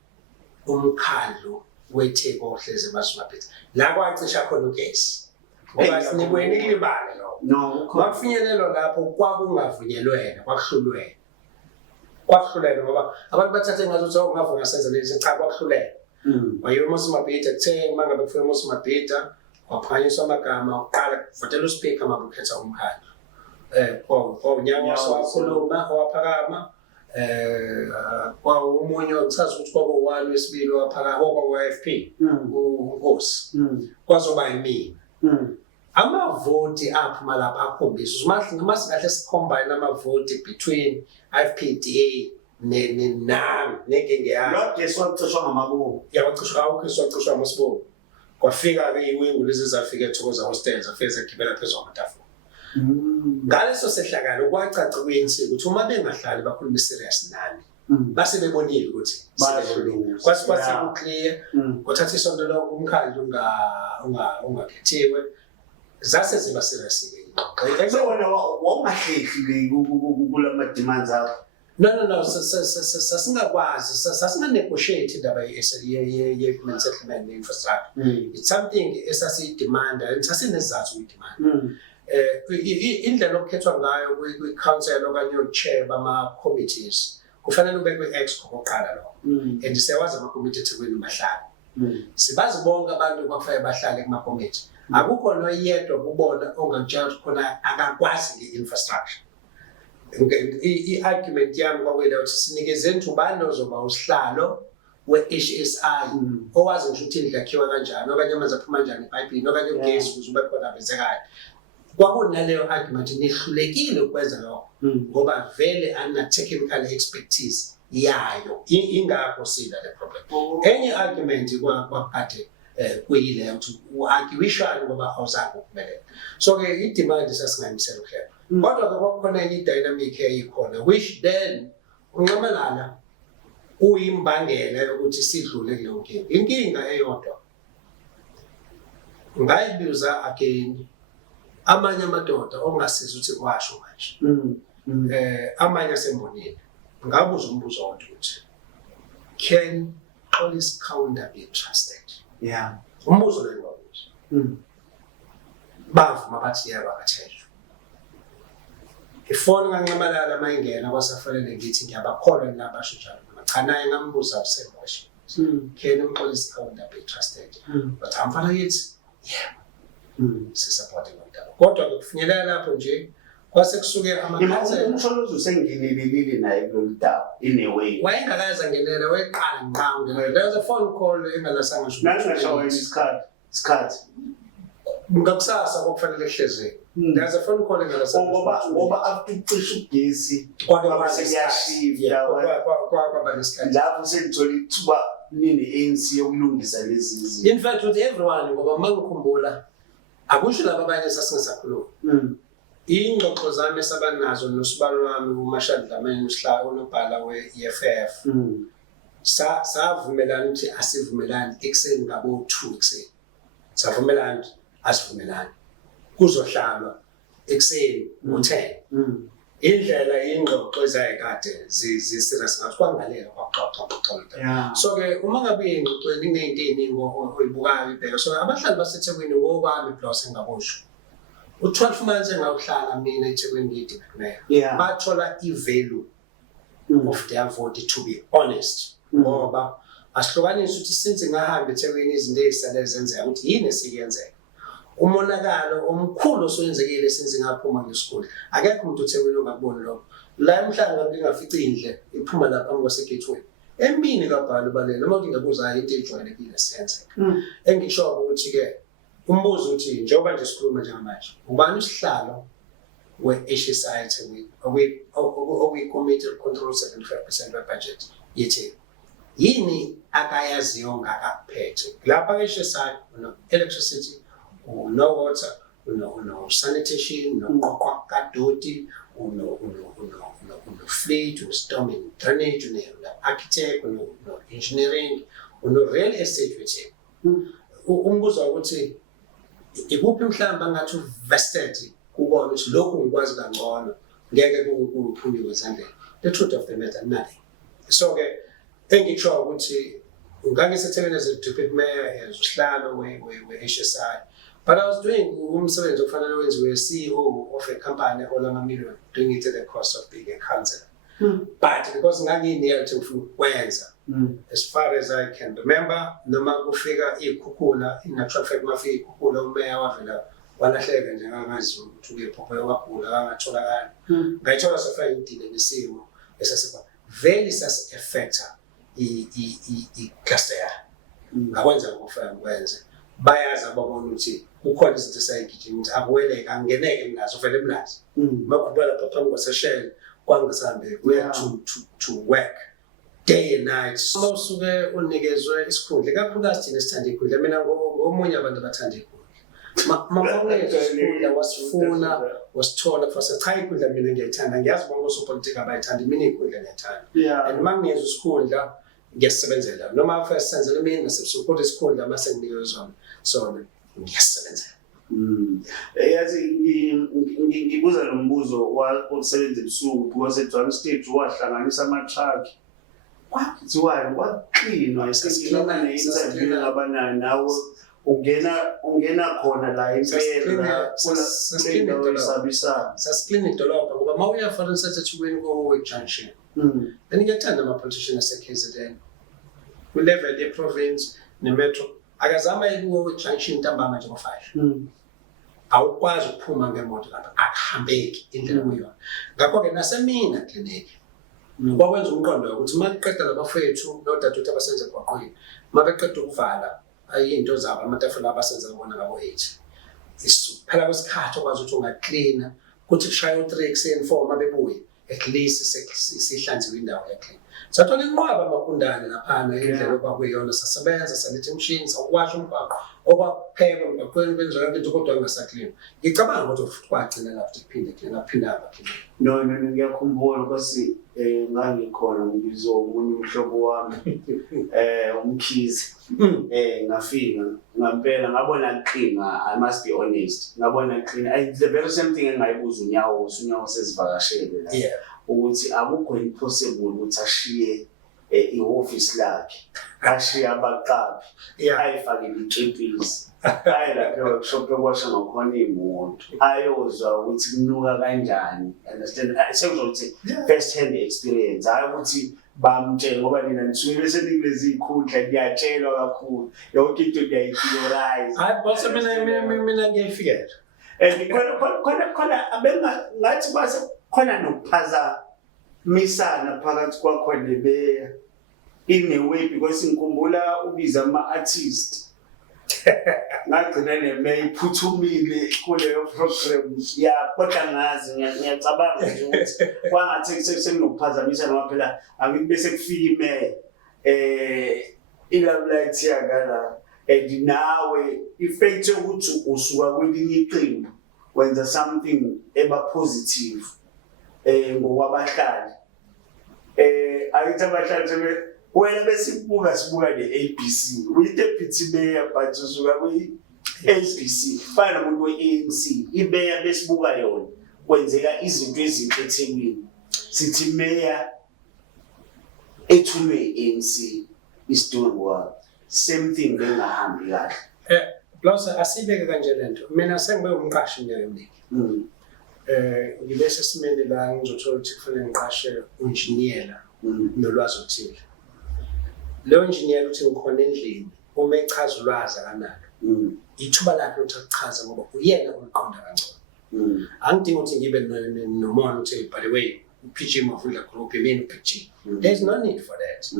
umkhandlu weTheko ohleze eMaswaphetha la kwacisha khona ugesi. Ngoba sinikweni kulibale lo. No, Kwakufinyelelo lapho kwakungavunyelwene kwakuhlulwene. Kwakuhlulene ngoba abantu bathathe ngathi ungavuka senze lezi cha kwakuhlulene. Wayo uMosmabhida kuthe mangabe kufika uMosmabhida waphanyiswa amagama uqala kuvotela uSpeaker mabukhetha umkhandlu. Unyaka wakhuluma owaphakama kwa umunye ngisazi ukuthi kwaba u1 wesibili waphakama kwa FP uNkosi kwazoba yimini. Amavoti aphuma lapha akhombisa mase kahle sicombine amavoti between IFPDA nami ngeke ngiyami lo gesi wacishwa ngamabomu. yawacishwa awukho wacishwa ngosibo kwafika ke iwingu lezi zafika eThokoza hostels afeze gibela phezulu kwamatafula. Ngaleso sehlakalo kwacaca kuyinsi ukuthi uma bengahlali bakhuluma serious nani base bebonile ukuthi kwasi clear kuthatha isonto lo umkhandlu ungakhethiwe zase ziba serious ke. So wena wawungahlehli kulama demands akho. No, sasingakwazi sasinganegotiate indaba ye-human settlement ne-infrastructure. It's something esasiyidemanda and sasinezathu ukuyidemanda. Indlela okukhethwa ngayo kwi-council okanye o-chair bama-committees kufanele ubekwe exco kokuqala lo. And siyawazi ama-committee eThekwini mahlanu. Sibazi bonke abantu bakufanele bahlale kuma-committee. Akukho noyedwa kubona ongakutshela ukuthi khona akakwazi nge-infrastructure. I-argument yami kwakwela ukuthi sinikezeni ubani ozoba usihlalo we-HSI owazi ngisho ukuthi indlu yakhiwa kanjani okanye amanzi aphuma kanjani epayipini okanye ugesi ukuze ube khona bezekade. Kwakunaleyo argument nihlulekile ukwenza lokho ngoba vele ana-technical expertise yayo ingakho sila le problem. Enye argument kwakade kuyile ukuthi u-arguishani ngoba awuzange ukuphumelela. So-ke i-demand sasingayamisela ukuhlela. Kodwa-ke kwakukhona enye i-dynamic eyikhona which then uNcamalala uyimbangela yokuthi sidlule kuleyo nkinga. Inkinga eyodwa ngayibuza again amanye amadoda ongasiza ukuthi kwasho manje amanye asembonile ngabuza umbuzo wonke ukuthi can police counter be trusted? Yeah. Umbuzo lo ngabuza bavuma bathi yebo akathejwe. Ifoni kaNcamalala mayingena kwasafanele ngithi ngiyabakholwa nabasho njalo cha naye ngambuza usemosha can police counter be trusted? But amfana yithi yebo sisupporting ngomdaba kodwa kufinyelela lapho nje kwase kusuke amakhansela umsholozi usengenelelile naye kulolu daba in a way wayengakaza ngenela weqala nqamu there was a phone call engalasanga ngisho nangashawa isikhathi ngakusasa kwakufanele kuhleze there was a phone call engalasanga ngoba after ucisha ugesi kwaba siyashifta kwaba nesikhathi lapho sekuthola ithuba nini-ANC yokulungisa lezi zinto. In fact with everyone ngoba mangikhumbula akusho laba abanye sasingasakhuluma ingxoxo zami esabanazo nosibalo wami uMarshall Dlamini usihlalo unobhala we-EFF savumelana ukuthi asivumelani ekseni ngabo 2 ekseni savumelana asivumelani kuzohlalwa ekseni ngo10 indlela ingxoxo ezayikade ziserious ngathi kwangalela kwaxoxa. So ke uma ngabe ingxoxweni inento eziningi oyibukayo ibheka so abahlali baseThekwini ngokwami plus engabosho u12 months engawuhlala mina eThekwini ngidiplomat bathola i-value of their vote to be honest ngoba asihlukanise ukuthi since ngahamba eThekwini izinto ezisale zenzeka ukuthi yini esiyenzeka umonakalo omkhulu osenzekile since ngaphuma ngesikole akekho umuntu eThekwini ongakubona lokho la emhlanga ngingafica indle iphuma lapha ngwaseGetway emini kabhalo balele noma ngingabuza hayi into ejwayelekile siyenzeka engisho ukuthi ke umbuzo uthi njengoba nje sikhuluma njengamanje ubani isihlalo we-HSI eThekwini we-committed control 75% we-budget yethi yini akayaziyo ngakaphethe lapha e-HSI no electricity no water sanitation, unoqoqwa kadoti, fleet, storm and drainage, architect, engineering, real estate with umbuzo ukuthi ikuphi mhlamba ngathi vested kubona ukuthi lokhu ngikwazi kangcono ngeke kuphunye ezandleni. The truth of the matter, nothing. So ke engikusho ukuthi ngangisethekwini as a deputy mayor as usihlalo we-HSI, but I was doing umsebenzi ofanele wenziwe CEO of a company olama million, doing it at the cost of being a councillor. But because nganginear to ukwenza as far as I can remember, noma kufika ikhukhula in-natural fact mafika ikhukhula umeya wavela walahleka nje angazi ukuthi uyephokwe wagula angatholakali. Ngayithola sefika ngidile nesimo esasiba very sas affecta i-cluster yakhe. Ngakwenza ngokufana ngikwenze bayazi ababona ukuthi kukhona izinto esayigijima ukuthi akuweleka angeneke mnazo vele mnazo makhubala phambi kwaseshele kwangisambe to work day and night. Mawusuke unikezwe isikhundla kakhulukazi thina sithanda ikhundla, mina ngomunye abantu abathanda ikhundla mawunikezwe isikhundla wasifuna wasithola futhi cha ikhundla mina ngiyayithanda, ngiyazi bonke osopolitiki abayithanda, mina ikhundla ngiyayithanda and mangiyezwe isikhundla ngiyasebenzela noma first senzele mina nasebusukudla isikhundla mase nginikezwe sona ngiyasebenzela. Yazi ngibuza lo mbuzo wokusebenza ebusuku because eJohn State wahlanganisa ama-truck kwakuthiwani kwaqinwa isikilana ne-interview ngabanayo nawe ungena khona la impela sasiklina idolobha ngoba ma uya for instance eThekwini ko-Warwick Junction then ngiyathanda ama-politician ase-KZN kwi-level ye-province ne-metro akazama ku-Warwick Junction ntambama nje ngo-5 awukwazi ukuphuma ngemoto lapha akuhambeki indlela kuyona. Ngakho-ke nasemina klinikhi kwakwenza umqondo ukuthi uma kuqeda labafethu nodadewethu abasenza emgwaqweni uma beqeda ukuvala ayinto zabo amatafula abasenza bona ngabo-8 phela kwesikhathi okwazi ukuthi ungaklina kuthi kushaye u-3 ekuseni 4 uma bebuye at least sihlanziwe indawo yaklina. Sathola inqwaba amakundane laphana indlela okwakuyona sasebenza saletha imishini sakuwasha umgwaqo okwapheka emgwaqweni kwenziwa yonke into kodwa kungasaklini. Ngicabanga ukuthi futhi kwagcina lapho kuphinde ngaphindanga. No ngiyakhumbula ukuthi ngangikhona ngizwa omunye umhlobo wami umkhizi ngafika ngampela ngabona qina, I must be honest, ngabona qina the very same thing engayibuza unyawo sezivakashele la ukuthi akukho impossible ukuthi ashiye i-office lakhe ashiye abaqaphi ayifake ikepisi ayilaphe workshop yokwasha ngakhona iy'moto ayozwa ukuthi kunuka kanjani, understand, sekuzokuthi first hand experience hayi ukuthi bamtshela ngoba nina nisuke bese nikulezi ikhundla niyatshelwa kakhulu yonke into niyayi-theorize. Hayi bose mina ngiyayifikela and khona abengathi base khona nokuphazamisana phakathi kwakho nebeya in a way because ngikhumbula ubiza ama-artist ngagcina nemeya iphuthumile kuleyo program kodwa ngazi ngiyacabanga nje ukuthi kwangathi sekunokuphazamisa noma phela angithi bese kufika imeya ilabulayithi yakala and nawe ifethe ukuthi usuka kwelinye iqembu wenza something eba-positive ngokwabahlali ayithi abahlali wena besibuka ne-ABC uyi-deputy mayor but usuka kwi-ABC fana nomuntu we-ANC imeya besibuka yona kwenzeka izinto ezinhle eThekwini sithi mayor ethulwe i-ANC is doing well, same thing bengahambi kahle. Plus asibeke kanje lento mina sengibe umqashi nyaka emningi ngibe sesimeni la ngizothola ukuthi kufanele ngiqashe unjiniyela nolwazi oluthile. Leyo engineer uthi ngikhona endlini uma echaza ulwazi akanalo ithuba lakhe ukuthi achaze ngoba uyena uliqonda kangcono. Angidingi ukuthi ngibe nomona uthi by the way uPG Mavula group yimini uPG. There's no need for that.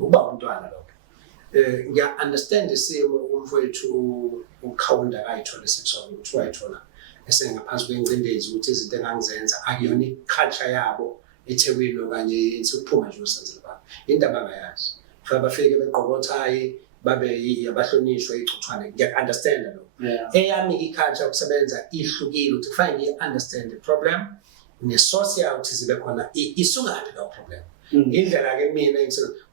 Uba umntwana lokho ngiya understand isimo umfowethu ukhawunda ayithola sexual ukuthi wayithola esengaphansi kwengcindezi ukuthi izinto engangizenza akuyona iculture yabo eThekwini okanye ukuphuma nje usenzela baba indaba ngayazi. Bafike beqokothayi babe abahlonishwe icuthwane ngiya-understanda lokho. Eyami i-culture ukusebenza ihlukile ukuthi kufanele ngiyi-understand the-problem ne-source yayo ukuthi zibe khona isukaphi leyo problem. Indlela-ke mina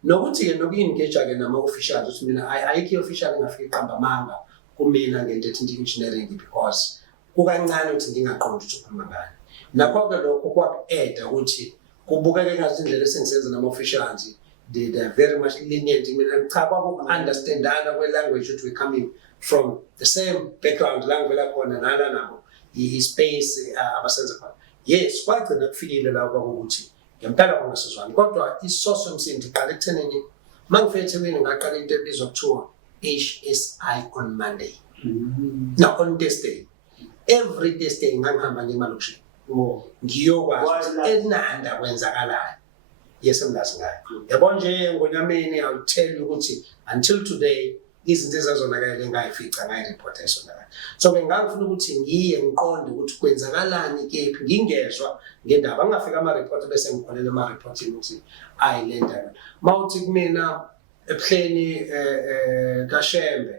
nokuthi-ke noku-engage-a-ke nama-officials ukuthi mina ayikho i-official engafika iqamba amanga kumina ngento ethi engineering because kukancane ukuthi ngingaqondi ukuthi ukhuluma ngani. Nakho-ke lokho kwaku-add-a ukuthi kubukeke ngathi indlela esengisenza nama-officials they're very much lenient. Mina cha kwaku-understandana kwe-language ukuthi we're coming from the same background la ngivela khona nala nabo i-space abasenza khona. Yes, kwagcina kufikile la kwakukuthi ngempela kona sizwana kodwa isource yomsindo iqala ekuthenini mangifika eThekwini ngaqala into ebizwa kuthiwa HSI on Monday. No, on Thursday. Every Thursday ngangihamba ngemalokishini. Ngiyokwazi enanda kwenzakalayo. Yes, emlazi ngayo. Yabo nje ngonyameni I'll tell you ukuthi until today izinto ezazonakala engayifica ngayireport esonakala. So bengangifuna ukuthi ngiye ngiqonde ukuthi kwenzakalani kephi ngingezwa ngendaba ngafika ama-report bese ngikholela ama-report ukuthi ayilenda. Mawuthi kumina ebuhleni kaShembe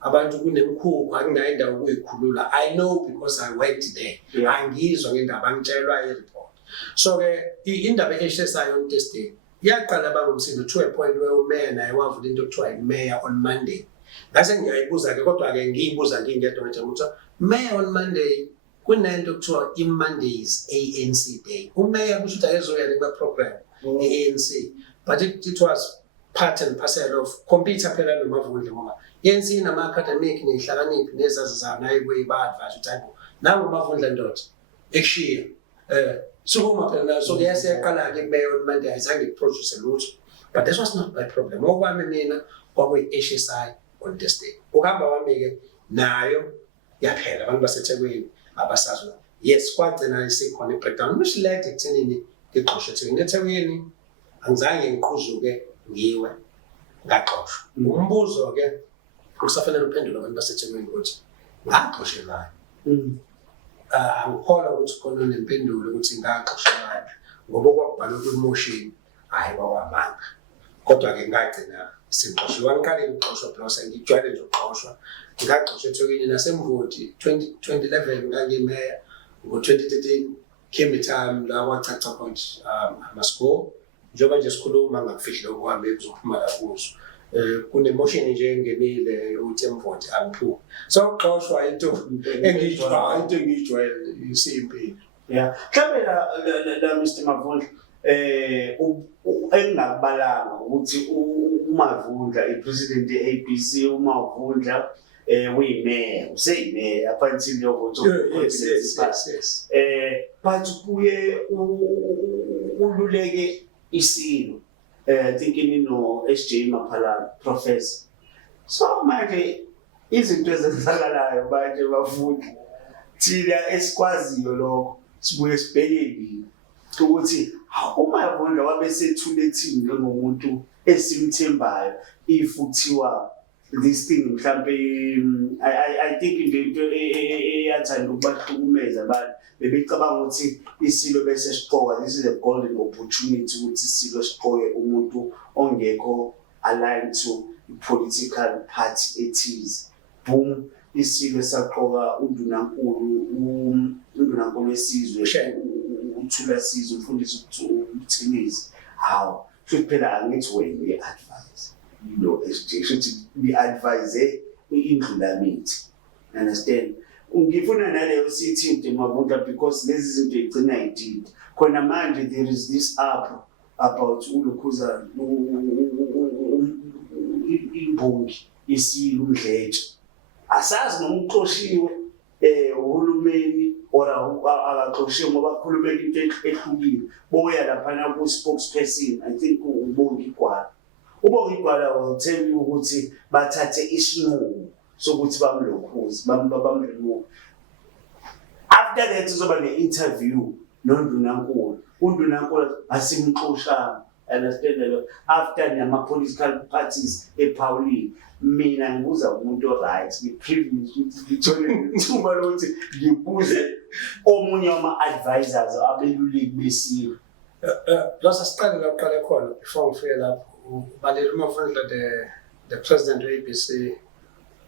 abantu kunemkhukhu akunayo indawo ukuyikhulula. I know because I went there. Angizwa ngendaba angitshelwa i-report. So ke indaba e-HSI on Thursday yaqala bangumsindo to a point where umayor naye wavula into ekuthiwa i-mayor on Monday. Ngase ngiyayibuza-ke kodwa-ke ngiyibuza ngingedwa nje ukuthi mayor on Monday kunento ekuthiwa i-Mondays ANC Day. Umayor kusho ukuthi ayezoya kwe-program e-ANC but it was part and parcel of computer phela noMavundla ngoba i-ANC nama-academic neyihlakaniphi nezazi zayo naye ba-advise ukuthi hayibo nangu uMavundla ndoda ekushiya sukuma phela so yasiyaqala-ke kumayor on Monday ayizange iproduce lutho but that was not my problem. Okwami mina kwakuyi-HSI on Thursday. Ukuhamba wami-ke nayo yaphela abantu baseThekwini abasazi. Yes, kwagcina isikhona i-breakdown which led ekuthenini ngixoshwe eThekwini. eThekwini angizange ngiqhuzuke ngiwe ngaxoshwa. Umbuzo-ke kusafanele uphendule abantu baseThekwini ukuthi ngaxoshelwani. Angikholwa ukuthi khona nempendulo ukuthi ngaxoshelwani ngoba kwakubhalwe kwi-motion hayi kwakwamanga. Kodwa-ke ngagcina sengixoshwe. Wangiqale ngixoshwa phela ngijwayele nje ukuxoshwa. Ngaxoshwa eThekwini nasemvoti 2011 ngangimeya. Ngo-2013 came a time la wacaca ukuthi ama-score njengoba nje sikhuluma ngakufihla okuhambe kuzophuma la kuzo. Kunemotion nje engenile ukuthi emvoti angiphume. So ukuxoshwa into engiyijwayele isimpilo. Yeah. Mhlawumbe la Mr. Mavundla engingakubalanga ukuthi uMavundla ipresident ye-ABC uMavundla uyimeya useyimeya up until your vote Yes. But kuye ululeke isilo thinking SJ Maphalane professor. So manje izinto ezenzakalayo manje bafunda thina esikwaziyo lokho sibuye sibhekeni ukuthi uMavundla wabe sethule thini njengomuntu esimthembayo if kuthiwa this thing mhlambe I think into eyathanda ukubahlukumeza abantu bebecabanga ukuthi isilo bese siqoka. This is a golden opportunity ukuthi isilo siqoke umuntu ongekho aligned to political party ethize. Boom, isilo saqoka undunankulu wesizwe uthula sizwe umfundisi uThinizi. Hawu futhi phela angithi wena i-advise should be advise indlula mithi. Understand? Ngifuna naleyo sithinte Mavundla because lezi zinto igcina ididi. Khona manje there is this app about ulukhuza imbongi isilo umdletshe. Asazi noma uxoshiwe uhulumeni or akaxoshiwe ngoba kukhuluma into ehlukile. Boya lapha ku spokesperson I think ubongi Gwala. Ubongi Gwala will tell you ukuthi bathathe isinqumo sokuthi bamlokhuze bamremove. After that uzoba ne-interview noNdunankulu. uNdunankulu asimxoshanga. Understand? After nama-political parties ePaulini mina ngibuza umuntu right ngi-privilege ukuthi ngithole ithuba lokuthi ngibuze omunye wama-advisors abeluleki besilo. Plus asiqale la uqale khona before ngifike lapho ubalele uMavundla the president of ABC,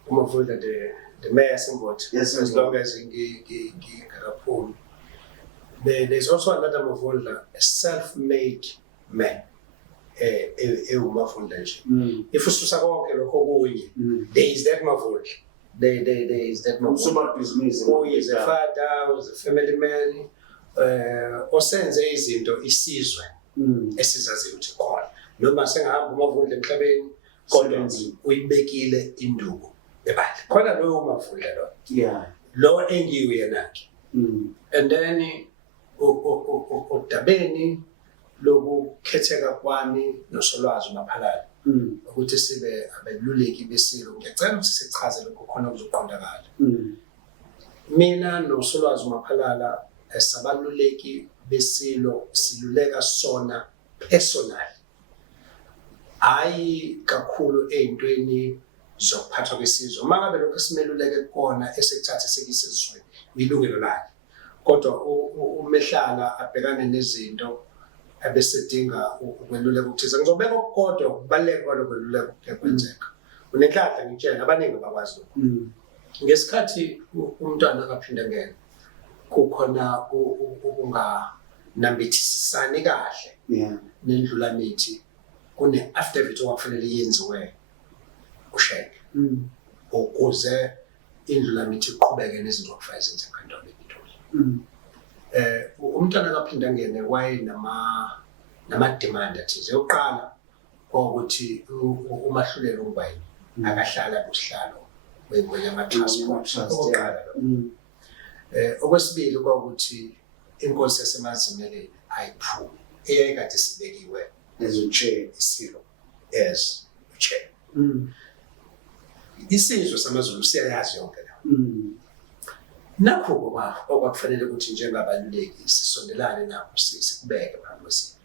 Umavunda, the mayor Simboti, Yes, as long as Ngaraphumi. There's also another Mavunda, a self-made man. Umavunda nje. If ususa konke lokho kunye, there is that Mavunda. There is that Mavunda. Who is a father, who is a family man, osenze izinto isizwe esizaziyo ukuthi khona. Noma sengahamba uMavunda emhlabeni, kodwa uyibekile induku ebandla. Khona loyo Mavunda lo. Yeah. Lo engiwe yenakhe. And then udabeni lokukhetheka kwami noSolwazi uMaphalala ukuthi sibe abeluleki besilo. Ngiyacela ukuthi sichaze lokho khona kuzoqondakala. Mina noSolwazi uMaphalala esabaluleki besilo siluleka sona personal. Hayi kakhulu ezintweni zokuphathwa kwesizwe. Uma ngabe lokho simeluleke kona esekuthatha sekisizwe ilungelo lakhe. Kodwa umehlala abhekane nezinto abesedinga ukweluleka ukuthiza. Ngizobeka okukodwa ukubaluleka kwalokho kweluleka kwenzeka. Unenhlanhla ngitshela abaningi bakwazi lokho. Ngesikhathi umntwana akaphinda ngene kukhona ukunganambithisisani kahle nendlulamithi kune affidavit okufanele yenziwe usheke ukuze indlulamithi iqhubeke nezinto okufanele zenze enkantolo ePitoli. Umntwana akaphinda ngene nama-demand athize. Yokuqala ukuthi umahlulelo ungwenya akahlala kusihlalo weyama-transport. Okokuqala lo. Okwesibili ukuthi inkosi yasemazimeleni ayiphume eyayikade sibekiwe as uchair isilo as uchair. Isizwe samaZulu siyayazi yonke la. Nakho okwakufanele ukuthi njengabaluleki sisondelane nabo sikubeke phambi kwesizwe.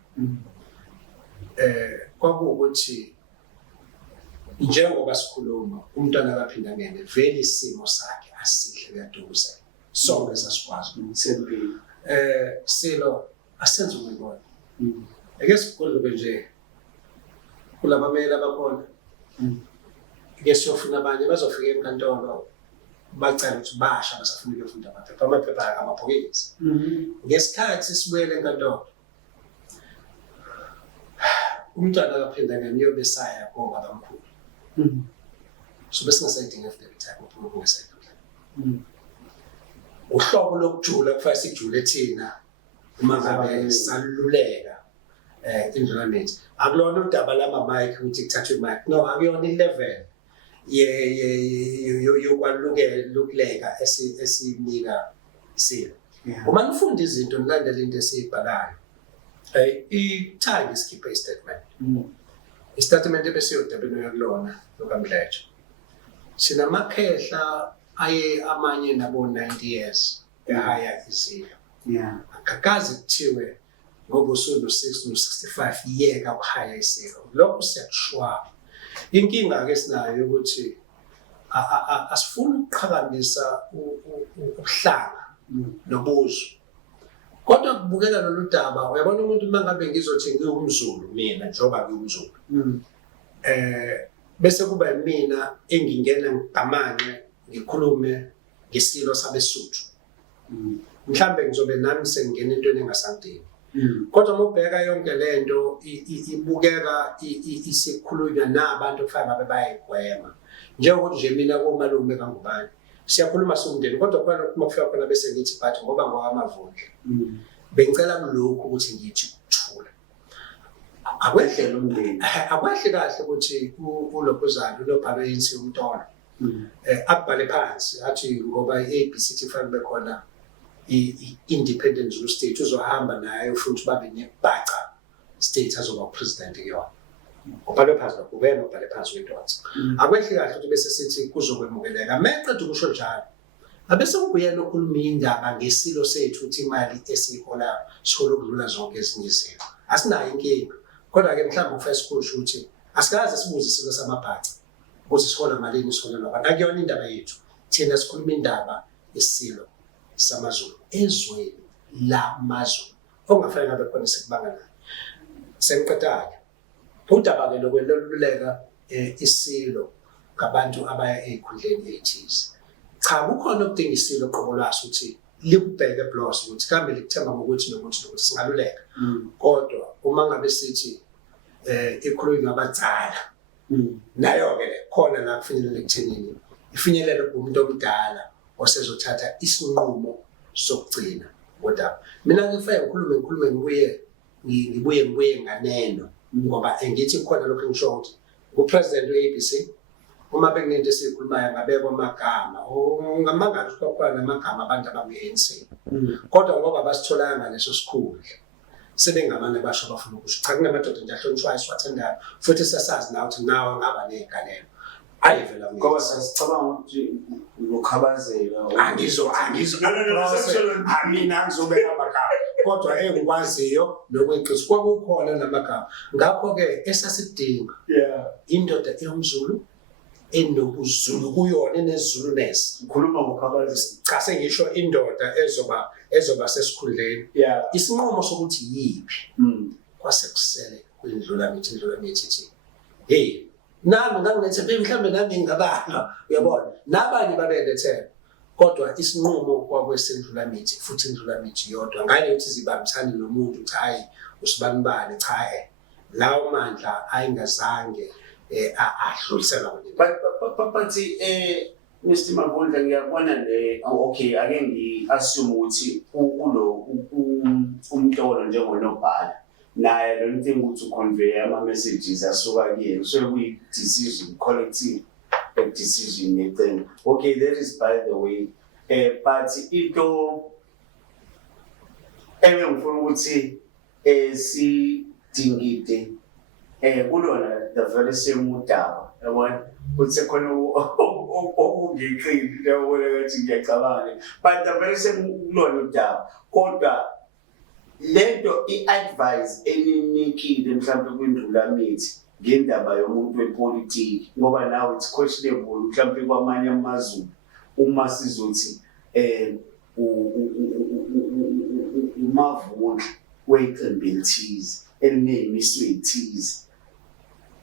Kwakuwukuthi njengoba sikhuluma umntwana akaphinda ngene vele isimo sakhe asihle kuyadukuzela. Sonke sasikwazi umthembile. Silo asenze umbono. Ake sikhulume nje kulabamela bakhona. Ke siyofuna abanye bazofika enkantolo bacela ukuthi basha basafuna ukufunda amaphepha amabhokisi. Ngesikhathi sibuyele enkantolo umntwana akaphinda ngene uyobesaya konga bamkhulu. So bese ngasayidinga affidavit yakhe ukungesayidinga. Uhlobo lokujula kufanele sikujule thina uma ngabe saluleka indlulamithi. Akulona udaba lama-mic ukuthi kuthathwe i-mic. No, akuyona i-level yokwaluleka esinika isilo. Uma nifunda izinto nilandela into esiyibhalayo, ithagi sikhiphe i-statement. I-statement ebesiyodabeni yakulona lokaMdletshe. Sinamakhehla amanye nabo 90 years ehaya izilo. Akakaze kuthiwe ngoba usuku 6 no-65 yeka ukuhaya isilo. Lokho siyakushwa. Inkinga ke sinayo ukuthi asifuni ukuqhakambisa ubuhlanga nobuzo. Kodwa kubukeka lolu daba uyabona umuntu mangabe ngizothi ngiwumZulu mina njengoba ngiwumZulu. Bese kuba mina engingena ngigamanye ngikhulume ngesilo sabeSuthu. Mhlambe ngizobe nami sengena into engasadini. Kodwa uma ubheka yonke lento ibukeka isikhulunywa nabantu kufanele ngabe bayigwema. Njengokuthi nje mina komalume kangubani siyakhuluma somndeni kodwa kufanele uma kufika khona bese ngithi but ngoba ngowamavundla. Bengicela kulokho ukuthi ngithi ukuthula. Akwehle umndeni. Akwehle kahle ukuthi uLokhuzana unobhala yensi umntwana. Abhale phansi athi ngoba i-ABC kufanele bekhona i-independent Zulu state uzohamba naye futhi babe nebhaca state azoba president kuyona. Ubhale phansi lokho wena ubhale phansi wedonsa. Akwehle kahle ukuthi bese sithi kuzokwemukeleka. Meqedwe ukusho njalo. Abese kubuyela okhuluma indaba ngesilo sethu ukuthi imali esihola sikolo kudlula zonke ezinye izinto. Asinayo inkinga. Kodwa ke mhlawumbe ufisa ukusho ukuthi asikaze sibuze isilo samabhaca. Ukuthi sihola malini sihola abantu. Akuyona indaba yethu. Thina sikhuluma indaba yesilo samaZulu ezweni lamaZulu. Ongafanele ngabe khona sikubanga nayo. Sengiqeda-ke. Udaba ke lokweluleka isilo ngabantu abaya ey'khundleni ey'thize. Cha, kukhona okudinga isilo qobo lwaso ukuthi likubheke plus ukuthi kambe likuthemba ngokuthi nokuthi singaluleka. Kodwa uma ngabe sithi ikhulunywa abadzala nayo-ke khona la kufinyelela ekuthenini ifinyelela kumuntu omdala osezothatha isinqumo sokugcina kodwa mina ngifike ngikhulume ngibuye nganeno ngoba engithi khona lokho engisho ukuthi ngupresident we-ABC uma bekunento esiyikhulumayo ngabekwa amagama ungamangala ukuthi kwakhona amagama abantu abangu-ANC kodwa ngoba basitholanga ngaleso sikhundla sebengamane basho bafuna ukusho cha kunamadoda nje ahlonishwayo siwathandayo futhi sasazi nawe ukuthi nawe angaba negalelo ayivela mina ngoba sasicabanga ukuthi ukukhabazela mina ngizobeka amagama kodwa engikwaziyo lokweqisa kwakukhona namagama ngakho-ke esasidinga indoda eyomzulu enobuzulu kuyona enezuluness ukhuluma ngokhabazela cha sengisho indoda ezoba sesikhundleni isinqumo sokuthi yiphi kwasekusele kwindlulamithi ithi hey nami nganginethembe mhlambe nami ngingabala uyabona nabanye babelethemba kodwa isinqumo kwakwesendlulamithi futhi indlulamithi yodwa ngale ukuthi zibambisane nomuntu ukuthi hayi usibanibani cha lawo mandla ayingazange ahluliselwa but Mr. Mabunda ngiyabona okay ake ngi-assume ukuthi kulo umtolo njengonobhala naye lo nto ukuthi uconvey ama-messages asuka kuyena so kuyi-decision collective decision necinga okay that is by the way but into engifuna ukuthi sidingide kulona the very same udaba yabona ukuthi khona okungeqili yabona ukuthi ngiyacabanga but the very same kulona udaba kodwa lento i-advise eninikile mhlawumbe kwindlulamithi ngendaba yomuntu wepolitiki ngoba now it's questionable mhlawumbe kwamanye amazulu uma sizothi umavundla weqembu elithize eliney'miso ey'thize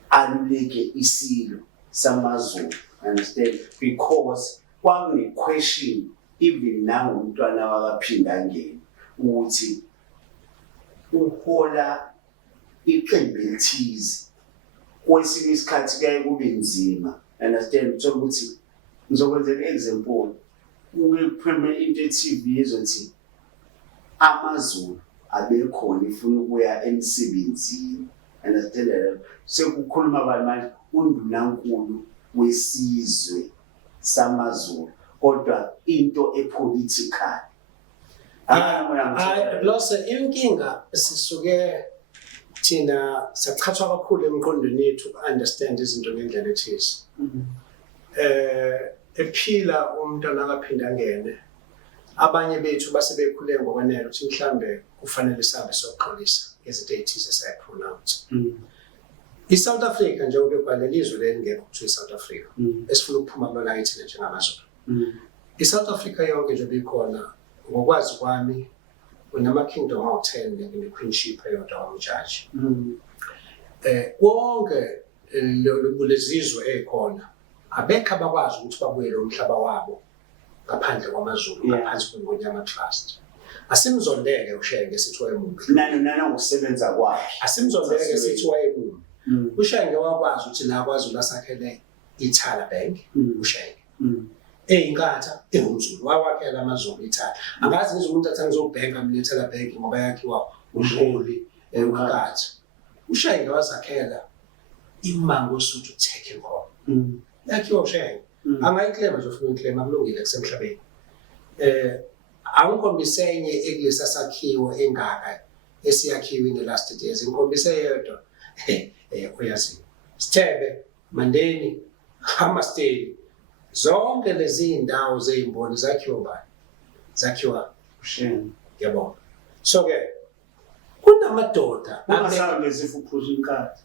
aluleke isilo samazulu understand because kwakune-question even nangumntwana wakaphinda ngeni ukuthi uhola iqembu elithize kwesinye isikhathi kuyaye kube nzima understand uthola ukuthi ngizokwenzela i-example kupheme into e-TV ezothi amazulu abekhona ifuna ukuya emsebenzini understand sekukhuluma abantu manje undunankulu wesizwe samazulu kodwa into epolitical Lose inkinga sisuke thina sachathwa kakhulu emqondweni yethu understand izinto ngendlela ethize ephila umntwana akaphinda ngene abanye bethu basebekhule ngokwanele ukuthi mhlambe kufanele sabe sokuxolisa ngezinto ezithize sayipronounce iSouth Africa njengoba ebhale lizwe lelingekho kuthiwa iSouth Africa esifuna ukuphuma kulona yithina njengamazulu iSouth Africa yonke nje bekhona ngokwazi kwami kunama kingdom awu-10 ne-queenship eyodwa wamjaji wonke lezizwe ezikhona abekho abakwazi ukuthi babuyele umhlaba wabo ngaphandle kwamazulu ngaphansi kweNgonyama Trust asimzondeke uShenge sithi wayemuhle nana ngokusebenza kwakhe asimzondeke sithi wayemuhle uShenge wakwazi ukuthi la kwaZulu asakhele iThala Bank uShenge eyingatha engumZulu wawakhela amazulu iThala angazi ngize umuntu athi ngizobhenka mina iThala Bank ngoba yakhiwa uMholi eNkatha uShenge wazakhela iMango Sotho Technicon yakhiwa uShenge angayiclaim nje ufuna uclaim akulungile kusemhlabeni angikhombise enye ekulesa sakhiwo engaka esiyakhiwe in the last days ngikhombise yedwa uyaziwa Sithebe Mandeni Hamasteni zonke lezi indawo zezimboni zakhiwa bani zakhiwa uShenge yabona so ke kunamadoda ungasabe ngezifuphuza inkatha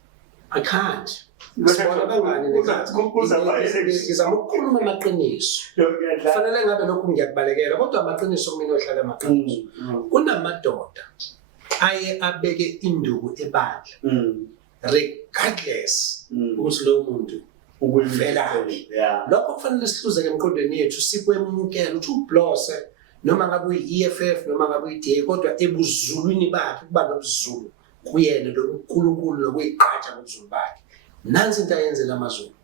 I can't sibona bangani ngizama ukukhuluma amaqiniso kufanele ngabe lokhu ngiyakubalekela kodwa amaqiniso kumina ohlala amaqiniso kunamadoda aye abeke induku ebandla regardless ukuthi lo muntu uvelaphi. Lokho kufanele sihluzeke emqondweni yethu sikwemukela ukuthi uBlose noma ngabe uyi-EFF noma ngabe uyi-DA kodwa ebuzulwini bakhe kuba nobuzulu kuyena lo uNkulunkulu nokuyiqhatsha ngobuzulu bakhe. Nansi into ayenzela amaZulu.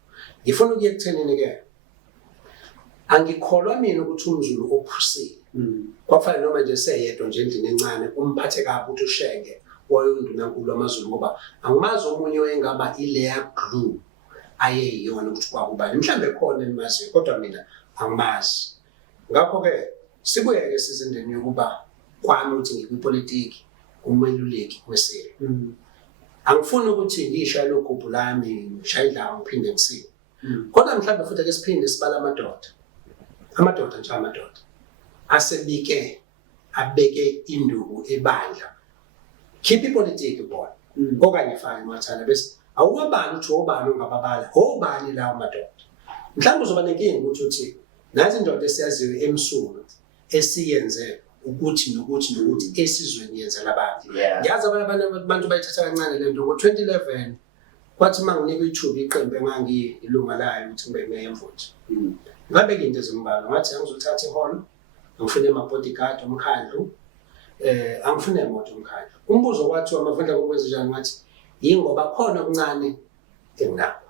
Ngifuna ukuye ekuthenini-ke angikholwa mina ukuthi umZulu ophusile kwafanele noma nje seyedwa nje endlini encane umphathe kabi ukuthi ushenge wayondunankulu amaZulu ngoba angimazi omunye oyengaba i-layer glue ayeyiyona ukuthi kwakubani mhlawumbe khona enimaziyo kodwa mina angimazi. Ngakho-ke sibuyeke sizindeni yokuba kwami ukuthi ngikwipolitiki umeluleki wesilo. Angifuni ukuthi ngishaye logubhu lami ngishaye idlamu ngiphinde ngisile. Kodwa mhlawumbe futhi ake siphinde sibala amadoda nje amadoda asebike abeke induku ebandla khipha ipolitiki bona okanye fake mathana bese awubani uthi obani ongababala obani lawo madoda. Mhlawumbe uzoba nenkinga ukuthi uthi nathi indoda esiyaziyo emsulwa esiyenze ukuthi nokuthi esizweni yenza labantu. Ngiyazi abantu bayithatha kancane le nto ngo-2011 kwathi manginika ithuba iqembu engangiyilunga layo ukuthi ngibe ngeyemvuthi. Ngabeka into ezimbalwa ngathi angizothatha iholo angifune ama-bodyguard omkhandlu angifune imoto omkhandlu. Umbuzo kwathiwa amavundla kokwenza njani ngathi yingoba khona okuncane enginakho.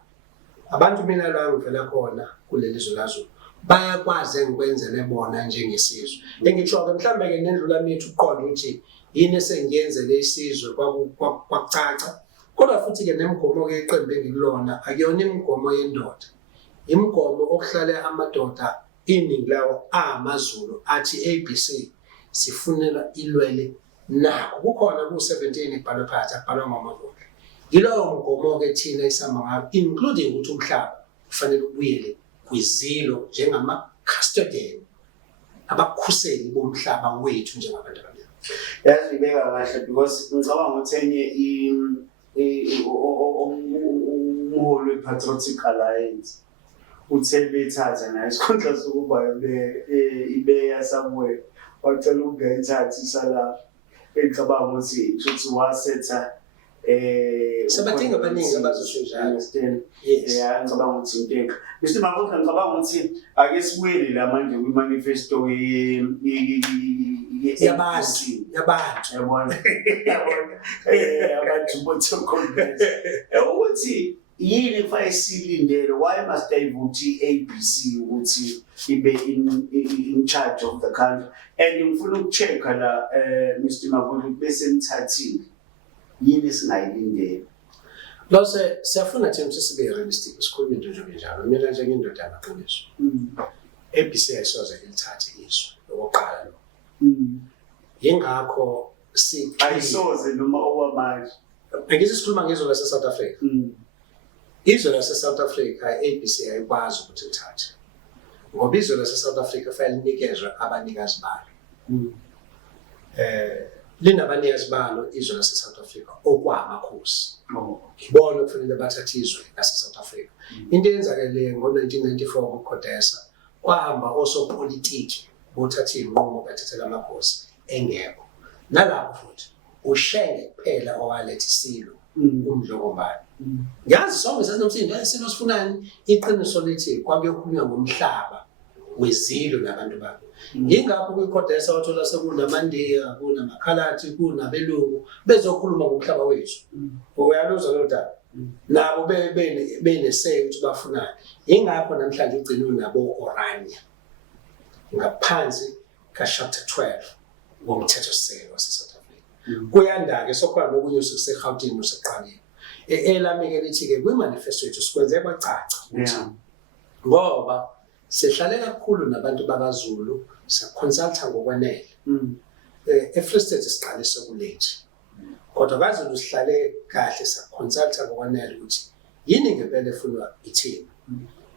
Abantu mina la ngivela khona kuleli zwe laZulu bayakwazi engikwenzele bona njengesizwe. Engitsho-ke mhlawumbe-ke nendlula mithu uqonda ukuthi yini esengiyenzele isizwe kwakucaca. Kodwa futhi-ke nemigomo-ke iqembu engikulona akuyona imigomo yendoda. Imigomo okuhlale amadoda iningi lawo amaZulu athi ABC sifunela ilwele nakho. Kukhona ku-17 ibhalwe phansi abhalwa ngamaVundla. Yilowo mgomo-ke thina esihamba ngayo including ukuthi umhlaba kufanele ubuyele kwizilo njengama-custodian abakhuseli bomhlaba wethu njengabantu abamnyama. Yazi ibeka kahle because ngicabanga ukuthi enye umholi we-Patriotic Alliance uthe bethatha naye isikhundla sokuba ibeya somewhere wacela ukungayithathi isala engicabanga ukuthi kushuthi wasetha Sabadinga abaningi abazosho njalo. Yeah, ngicabanga ukuthi inkinga. Mr. Mavundla ngicabanga ukuthi ake sibuyele la manje kwi-manifesto yabantu. Yabona. Abantu bothi Congress. Ukuthi yini fayisilindele why must I vote ABC ukuthi ibe in charge of the country and ngifuna ukuchecka la Mr. Mavundla bese nithathile yini singayilindele. Lose siyafuna thina ukuthi sibe realistic sikhulume into nje njalo mina nje ngindoda amaqiniso. ABC ayisoze ilithathe isu lokuqala lo. Yingakho ayisoze noma owamanje. Angithi sikhuluma ngezwe lase South Africa. Izwe lase South Africa ABC ayikwazi ukuthi lithathe. Ngoba izwe lase South Africa fanele linikezwe abanikazi balo. Linabanikazi balo izwe lase South Africa okwamakhosi. Ibona kufanele bathathe izwe lase South Africa. Into eyenzakele ngo-1994 kuKhodesa kwahamba osopolitiki bothatha inqumo bathathela amakhosi engekho. Nalapho futhi ushenge kuphela owaletha isilo umdlokombani. Ngiyazi sonke sasinomsindo isilo sifunani iqiniso lithi kwakuyokhulunywa ngomhlaba wezilo nabantu babo. Yingakho kuKhodesa wathola sekunamandiya kunamakhalati kunabelungu bezokhuluma ngomhlaba wethu. Uyaluzwa lo daba. Nabo beneseke ukuthi bafunani. Yingakho namhlanje ugciniwe nabo Orania ngaphansi ka chapter 12 womthethosisekelo waseSouth Africa. Kuyanda-ke sokhona nokunye useGauteng useqaleni. Elami-ke lithi-ke kwi-manifesto yethu sikwenze kwacaca ukuthi ngoba sihlale kakhulu nabantu bakaZulu siconsulta ngokwanele. eFree State siqalise kulethe. Kodwa kaZulu sihlale kahle saconsulta ngokwanele ukuthi yini ngempela efunwa ithini.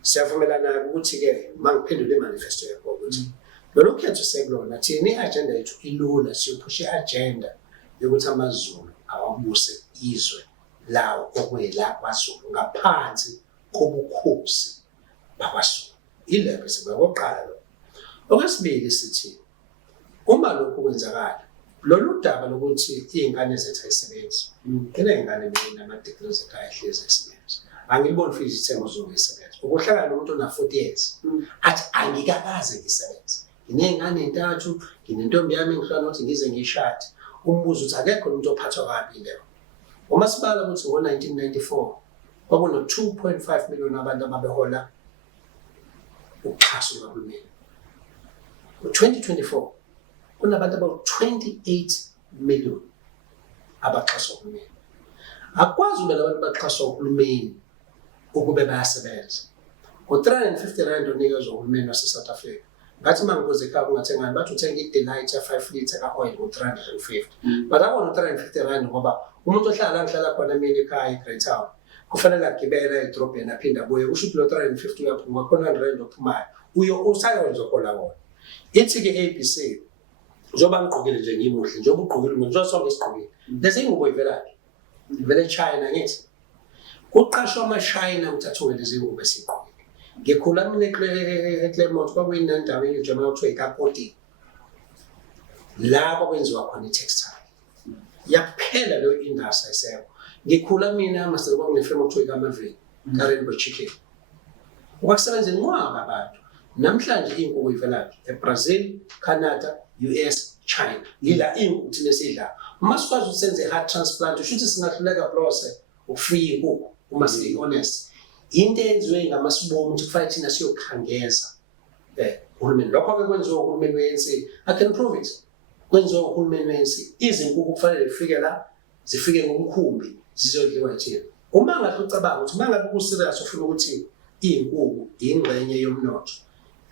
Siyavumelana ukuthi-ke mangiphendule imanifesto yakho ukuthi lolu khetho sekulona thina i-agenda yethu ilula siyophusha i-agenda yokuthi amaZulu awabuse izwe lawo okuyila kwaZulu ngaphansi kobukhosi bakwaZulu. Ilevel sibakoqala lo. Okwesibili sithi uma lokhu kwenzakala lolu daba lokuthi iy'ngane zethu ayisebenzi kuney'ngane nama-degrees ekhaya hlezi ayisebenzi angiboni futhi isithembo zokuyisebenza ukuhlangana nomuntu ona-40 years athi angikakaze ngisebenze nginey'ngane ey'ntathu nginentombi yami engihlala nokuthi ngize ngiyishade umbuzo uthi akekho umuntu ophathwa kabi leyo uma sibala ukuthi ngo-1994 kwakuno-2.5 million abantu ababehola uxhaso lukahulumeni ngo-2024 kunabantu abawu-28 million abaxhaswa uhulumeni akwazi ube nabantu baxhaswa uhulumeni ukube bayasebenza ngo-350 onikezwa uhulumeni wase-South Africa ngathi uma ngibuze ekhaya kungathengani bathi uthenga i-Delight ya-5 litre ka-oil ngo-350 but akona u-350 ngoba umuntu ohlala la ngihlala khona mina ekhaya e-Great Town kufanele agibele edrobheni aphinde abuye kusho ukuthi lo 350 uyaphuma khona R100 ophumayo usayonza khola wona ithi-ke ABC njengoba ngigqokile nje ngimuhle njengoba ugqokile umuntu njengoba sonke sigqokile lezi ingubo ivelaphi ivele eChina ngithi kuqashwa ama-China ukuthi athunge lezi ngubo esiy'gqokile ngikhula mina eClermont kwakuyinendawo enjema kuthiwa iKapoti lapho kwenziwa khona i-textile yaphela leyo industry ayisekho ngikhula mina masele kwakunefirm okuthiwa iKamaveli ka-Rainbow Chicken kwakusebenza inqwaba abantu namhlanje iy'nkukhu ivelaphi eBrazil, Canada, US, China yila iy'nkukhu thina esidlayo uma sikwazi ukuthi senze i-heart transplant usho ukuthi singahluleka brose ukufuya iy'nkukhu uma siyi-honest into eyenziwe ngamasibomu ukuthi kufanele thina siyokhangeza uhulumeni lokho-ke kwenziwa uhulumeni we-ANC I can prove it kwenziwa uhulumeni we-ANC izinkukhu kufanele zifike la zifike ngomkhumbi zizodliwa yithina uma ngathi ucabanga ukuthi uma ngabe kuserious ufuna ukuthi iy'nkukhu ingxenye yomnotho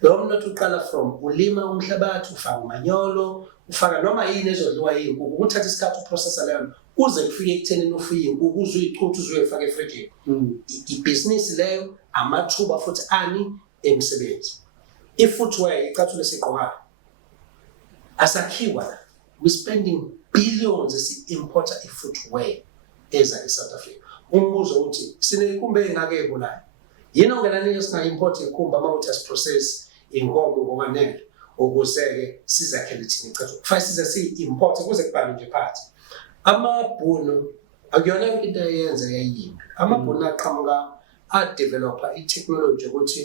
lo mnotho uqala from ulima umhlabathi ufaka umanyolo ufaka noma yini ezodliwa iy'nkukhu ukuthatha isikhathi uprocessa leyo kuze kufike ekuthenini ufuye iy'nkukhu uze uyichuthe uze uyifake efrijini ibhizinisi leyo amathuba futhi ani emisebenzi i-footwear icathulo esiqokayo asakhiwa la we spending billions esi-importa i-footwear eza eSouth Africa umbuzo ukuthi siney'khumba ey'ngake ey'bulayo yini okungenani singa-import ikhumba uma uthi asiprocess inkomo ngokwanele ukuze-ke sizakhele thina icathulo kufanele size siyi-import kuze kubhalwe nje phansi amabhunu akuyona yonke into ayenza yayimbi amabhunu aqhamuka adevelopha i-technology ukuthi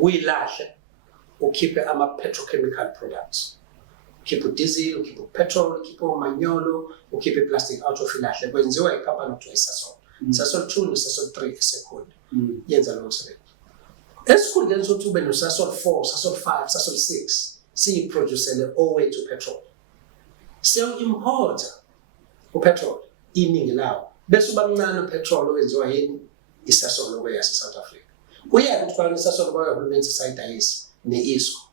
uyilahle ukhiphe ama-petrochemical products ukhiphe udiesel ukhiphe upetrol ukhiphe umanyolo ukhiphe i-plastic out of ilahle kwenziwa ikhampani okuthiwa iSasol Sasol 2 noSasol 3 esekhona yenza lowo msebenzi esikhundleni sokuthi ube noSasol 4 Sasol 5 Sasol 6 siyiproducele owethu petrol siyo-importa upetrol iningi lawo bese uba mncane upetrol owenziwa yini iSasol okweyase-South Africa kuyeke ukuthi kwalo iSasol kwakahulumeni sisayidayisa ne-ISCO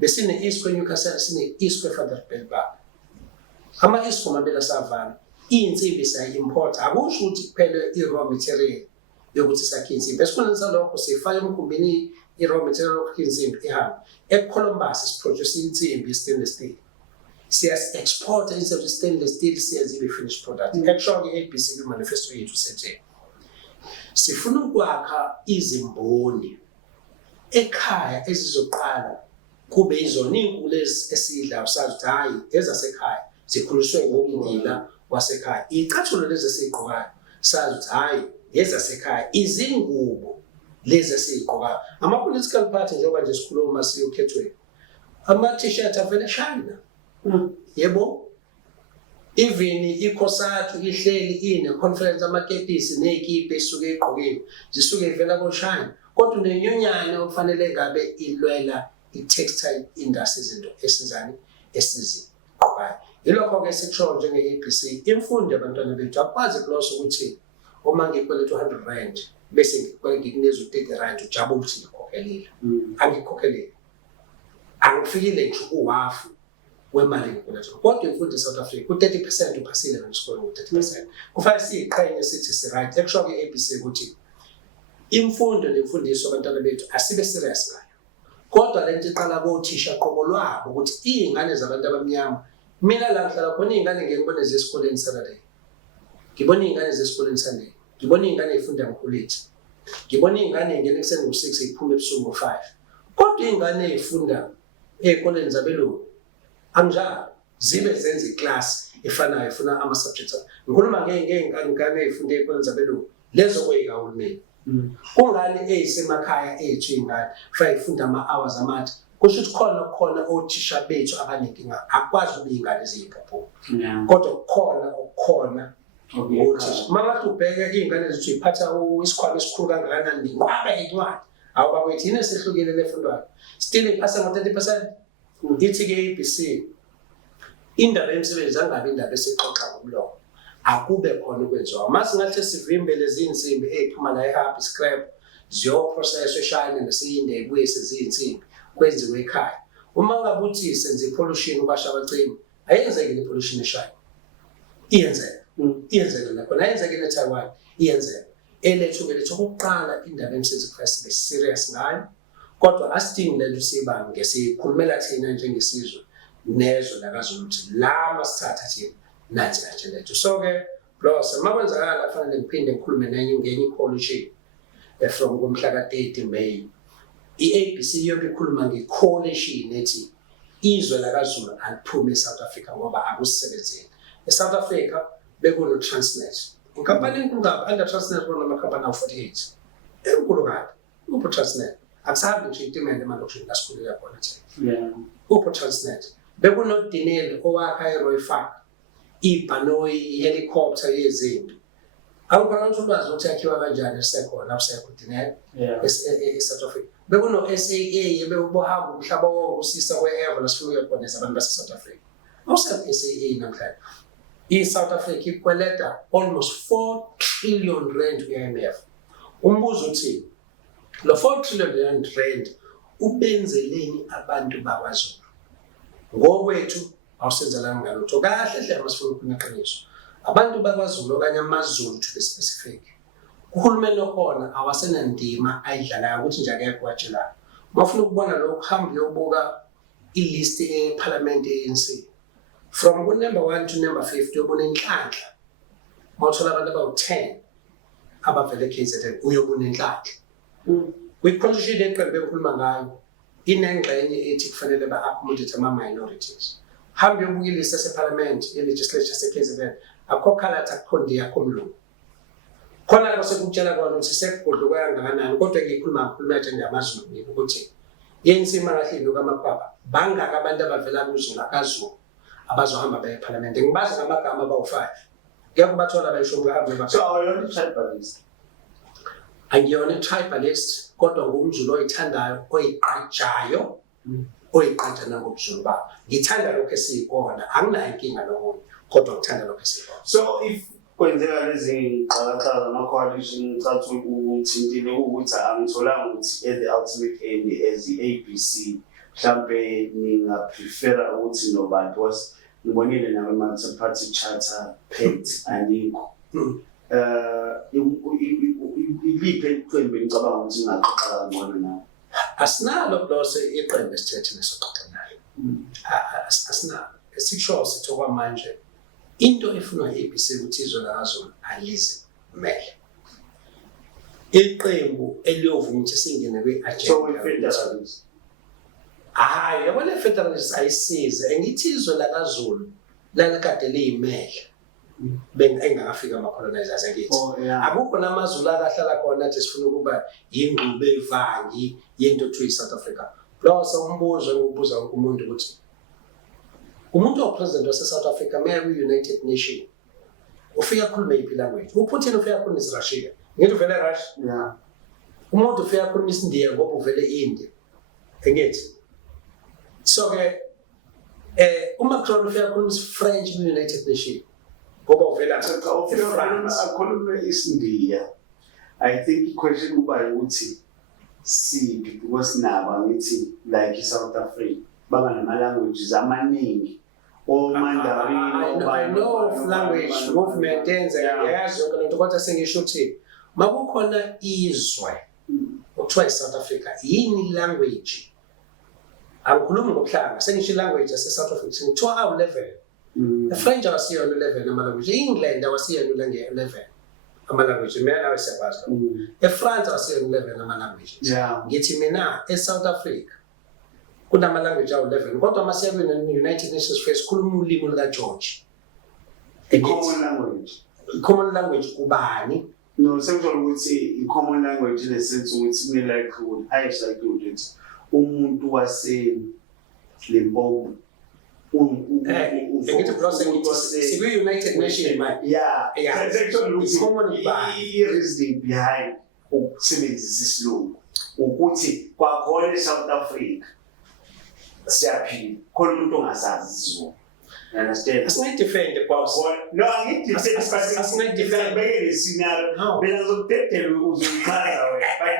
besine-ISCO eNewcastle sine-ISCO eVanderbijlpark ama-ISCO mabela savala iy'nsimbi siyayi-importa akusho ukuthi kuphele i-raw material yokuthi sakhe insimbi esikhundleni salokho siyifaka emkhumbini i-raw material okukha insimbi ihambe eColumbus siproduce insimbi i-stainless steel siyasi-exporta insimbi i-stainless steel siyenza ibe-finished product ekusho-ke i-ABC kwi-manifesto yethu sethe sifuna ukwakha izimboni ekhaya ezizoqala kube izona iy'nkukhu esiyidlayo sazi ukuthi hhayi ezasekhaya zikhuliswe ngokungila wasekhaya iy'cathulo lezi esiy'gqokayo sazi ukuthi hhayi ezasekhaya izingubo lezi esiy'gqokayo ama-political party njengoba nje sikhuluma siyokhethweni ama-t-shirt avele eShayina yebo even ikhosathu ihleli ine-conference amakepisi ney'kipa esuke ey'gqokiwe zisuke ivela koShayina kodwa nenyonyane okufanele ngabe ilwela i-textile industry izinto esizani esizigqokayo yilokho-ke sikushoyo njenge-ABC imfundo yabantwana bethu akwazi kulosa ukuthi uma ngikweleta R100 bese ngikunikeza u-R30 ujabule ukuthi ngikhokhelile angikhokhelile angifikile ngisho kuwafu wemali ngikweleta kodwa imfundo eSouth Africa u-30% uphasile ngesikole ngo-30% kufanele siyiqhenye sithi si-right ekusho-ke i-ABC ukuthi imfundo nemfundiso abantwana bethu asibe serious ngayo kodwa lento iqala kothisha qobo lwabo ukuthi iy'ngane zabantu abamnyama mina la ngihlala khona iy'ngane ngiyibone zesikoleni Saturday ngibona iy'ngane zesikoleni Sunday ngibona iy'ngane ey'funda ngokuletha ngibona iy'ngane ey'ngena ekuseni ngo-6 y'phuma ebusuku ngo-5 kodwa iy'ngane ey'funda ey'koleni zabelungu anginjalo zibe zenza iclass efanayo efuna ama-subjects. Ngikhuluma ngey'ngane ey'funde ey'koleni zabelungu lezo kwey'kahulumeni. Kungani ey'semakhaya ethu iy'ngane fayifunda ama-hours amade kusho ukuthi khona othisha bethu abanenkinga akwazi ukuba iy'ngane ziyiphophula kodwa kukhona othisha. Uma ngathi ubheke iy'ngane zethu y'phatha isikhwama esikhulu kangakanani ninqwaba incwadi awubakwethu yini esehlukile lefundwayo still iphasa ngo-30%. Ithi-ke i-ABC indaba yemisebenzi angabi indaba esixoxa ngomlomo akube khona ukwenziwa. Mase ngathi sivimbe lezi insimbi ey'phuma la eHub scrap ziyoprocesswa eShayina nasiyinde ibuye seziyinsimbi kwenziwe ekhaya. Uma ngabe uthi senze i-pollution ubasha abacimi ayenzeke le-pollution eShayina iyenzeka nakhona ayenzeke eTaiwan iyenzeka. Elethu okokuqala indaba yemisebenzi kufanele sibe serious ngayo kodwa asidingi lento siyibange sikhulumela thina njengesizwe nezwe lakaZulu ukuthi la masithatha thina nansi kanje lethu. So-ke Blosa uma kwenzakala kufanele ngiphinde ngikhulume ngenye i-coalition from ngomhla ka-30 May. I-ABC iyobe ikhuluma nge-coalition ethi izwe lakaZulu aliphume eSouth Africa ngoba akusebenzeli. ESouth Africa bekuno-Transnet. Inkampani enkulu kabi under Transnet kunamakhampani awu-48 enkulu kabi upho Transnet akusahambi nje itimende emalokishini lasikhuleka khona thina upho Transnet. Bekunodineli owakha eRoy Fark ibhanoyi i-helicopter yezimpi. Awukhona ukuthi ulwazi ukuthi yakhiwa kanjani esekhona usekho dineli eSouth Africa. Bekuno-SAA bekubohamba umhlaba wonke usisa kwe-Eva lasifuna ukuyokhoneza abantu base-South Africa. Awusekho SAA namhlanje. I-South Africa ikweleta almost 4 trillion rand ku-IMF. Umbuzo uthini? Lo 4 trillion rand ubenzeleni abantu bakwaZulu? Ngokwethu awusenzelanga ngalutho. Kahle hle masifuna ukukhuluma iqiniso. Abantu bakwaZulu okanye amaZulu to be specific. Uhulumeni okhona awasenandima ayidlalayo ukuthi nje akekho wajelayo. Uma ufuna ukubona lokho hamba uyobuka i-list eParliament ANC. From number 1 to number 50 uyobona inhlanhla. Mawuthola abantu abawu-10 abavele KZN uyobona inhlanhla. Kwi-constitution eqembu ekhuluma ngayo inengxenye ethi kufanele ba-accommodate ama-minorities. Hamba uyobuka ilist yaseParliament ye-legislature se-KZN akho khalatha kukhonde yakho mlungu. Khona ke sekutshela kona ukuthi sekugudluka kangakanani kodwa ngikhuluma njengamaZulu ukuthi yensima kahlilo kaMakwapa bangaka abantu abavela kuZulu akaZulu abazohamba baye eParliament. Ngibazi ngamagama abawu-5 ngeke bathola bayisho ngahambe. So awuyona i-tribalist? Angiyona i-tribalist kodwa ngumZulu oyithandayo oyigqajayo oyigqaja nangobuZulu babo. Ngithanda lokho esiyikona anginayo inkinga nokunye kodwa ngithanda lokho esiyikona. So if kwenzeka lezi qhaqhaqa ama-coalition ngicathu uthintile ukuthi angitholanga ukuthi at the ultimate end as i-ABC mhlampe ningaprefera ukuthi nobantu ngibonile nakwema-multi-party charter pact anikho. Iliphi iqembu engicabanga ukuthi ngingaxoxa kangcono nawo? Asinalo Blosa iqembu esithethe nesoxoxa nayo. Asinalo. Esikusho sithi okwamanje into efunwa i-ABC ukuthi izwe lakaZulu alizimele. Iqembu eliyovuma ukuthi singene kwi-agenda. Hayi, yabona i-federalism ayisize. Ngithi izwe lakaZulu lalikade liyimele. Engakafika ama-colonizers akithi. Akukho namaZulu akahlala khona athi sifuna ukuba yingqube evangi yento kuthiwa i-South Africa. Blosa umbuzo engiwubuza wonke umuntu ukuthi umuntu opresident wase-South Africa meya kwi-United Nations ufika khulume yiphi language? uPutin ufika khulume isi-Russia ngithi uvele Russia. Umuntu ufika khulume isi-India ngoba uvele India engithi. So-ke uMacron ufika khulume isi-French kwi-United Nations ngoba uvela akhulume isi-India. I think i-question kuba ukuthi siphi because naba ngithi like i-South Africa baba nama-languages amaningi. I know of language movement yazi yonke lento kodwa sengisho ukuthi makukhona izwe okuthiwa i-South Africa yini language angikhulumi ngokuhlanga sengisho language yase-South Africa ngithiwa awu-11. The-French awasiyona 11 ama-language. I-England awasiyona nge-11 ama-language mina nawe siyakwazi. E-France awasiyona 11 ama-language. Ngithi mina e-South Africa kunama-language awu-11 kodwa masiya kwi-United Nations Affairs khuluma ulimi lukaGeorge. I-common language. I-common language kubani? No, sekuthole ukuthi i-common language in the sense ukuthi kune-likelihood, highest likelihood ukuthi umuntu wase-Limpopo United Nations man. Yeah. Common i-reasoning behind ukusebenzisa isilungu ukuthi kwakhona eSouth Africa siyaphila khona umuntu ongasazi isiZulu. You understand? Asingayi-defend boss. No, asingayi-defend bekele scenario phela ngizokudedela uzochaza wena but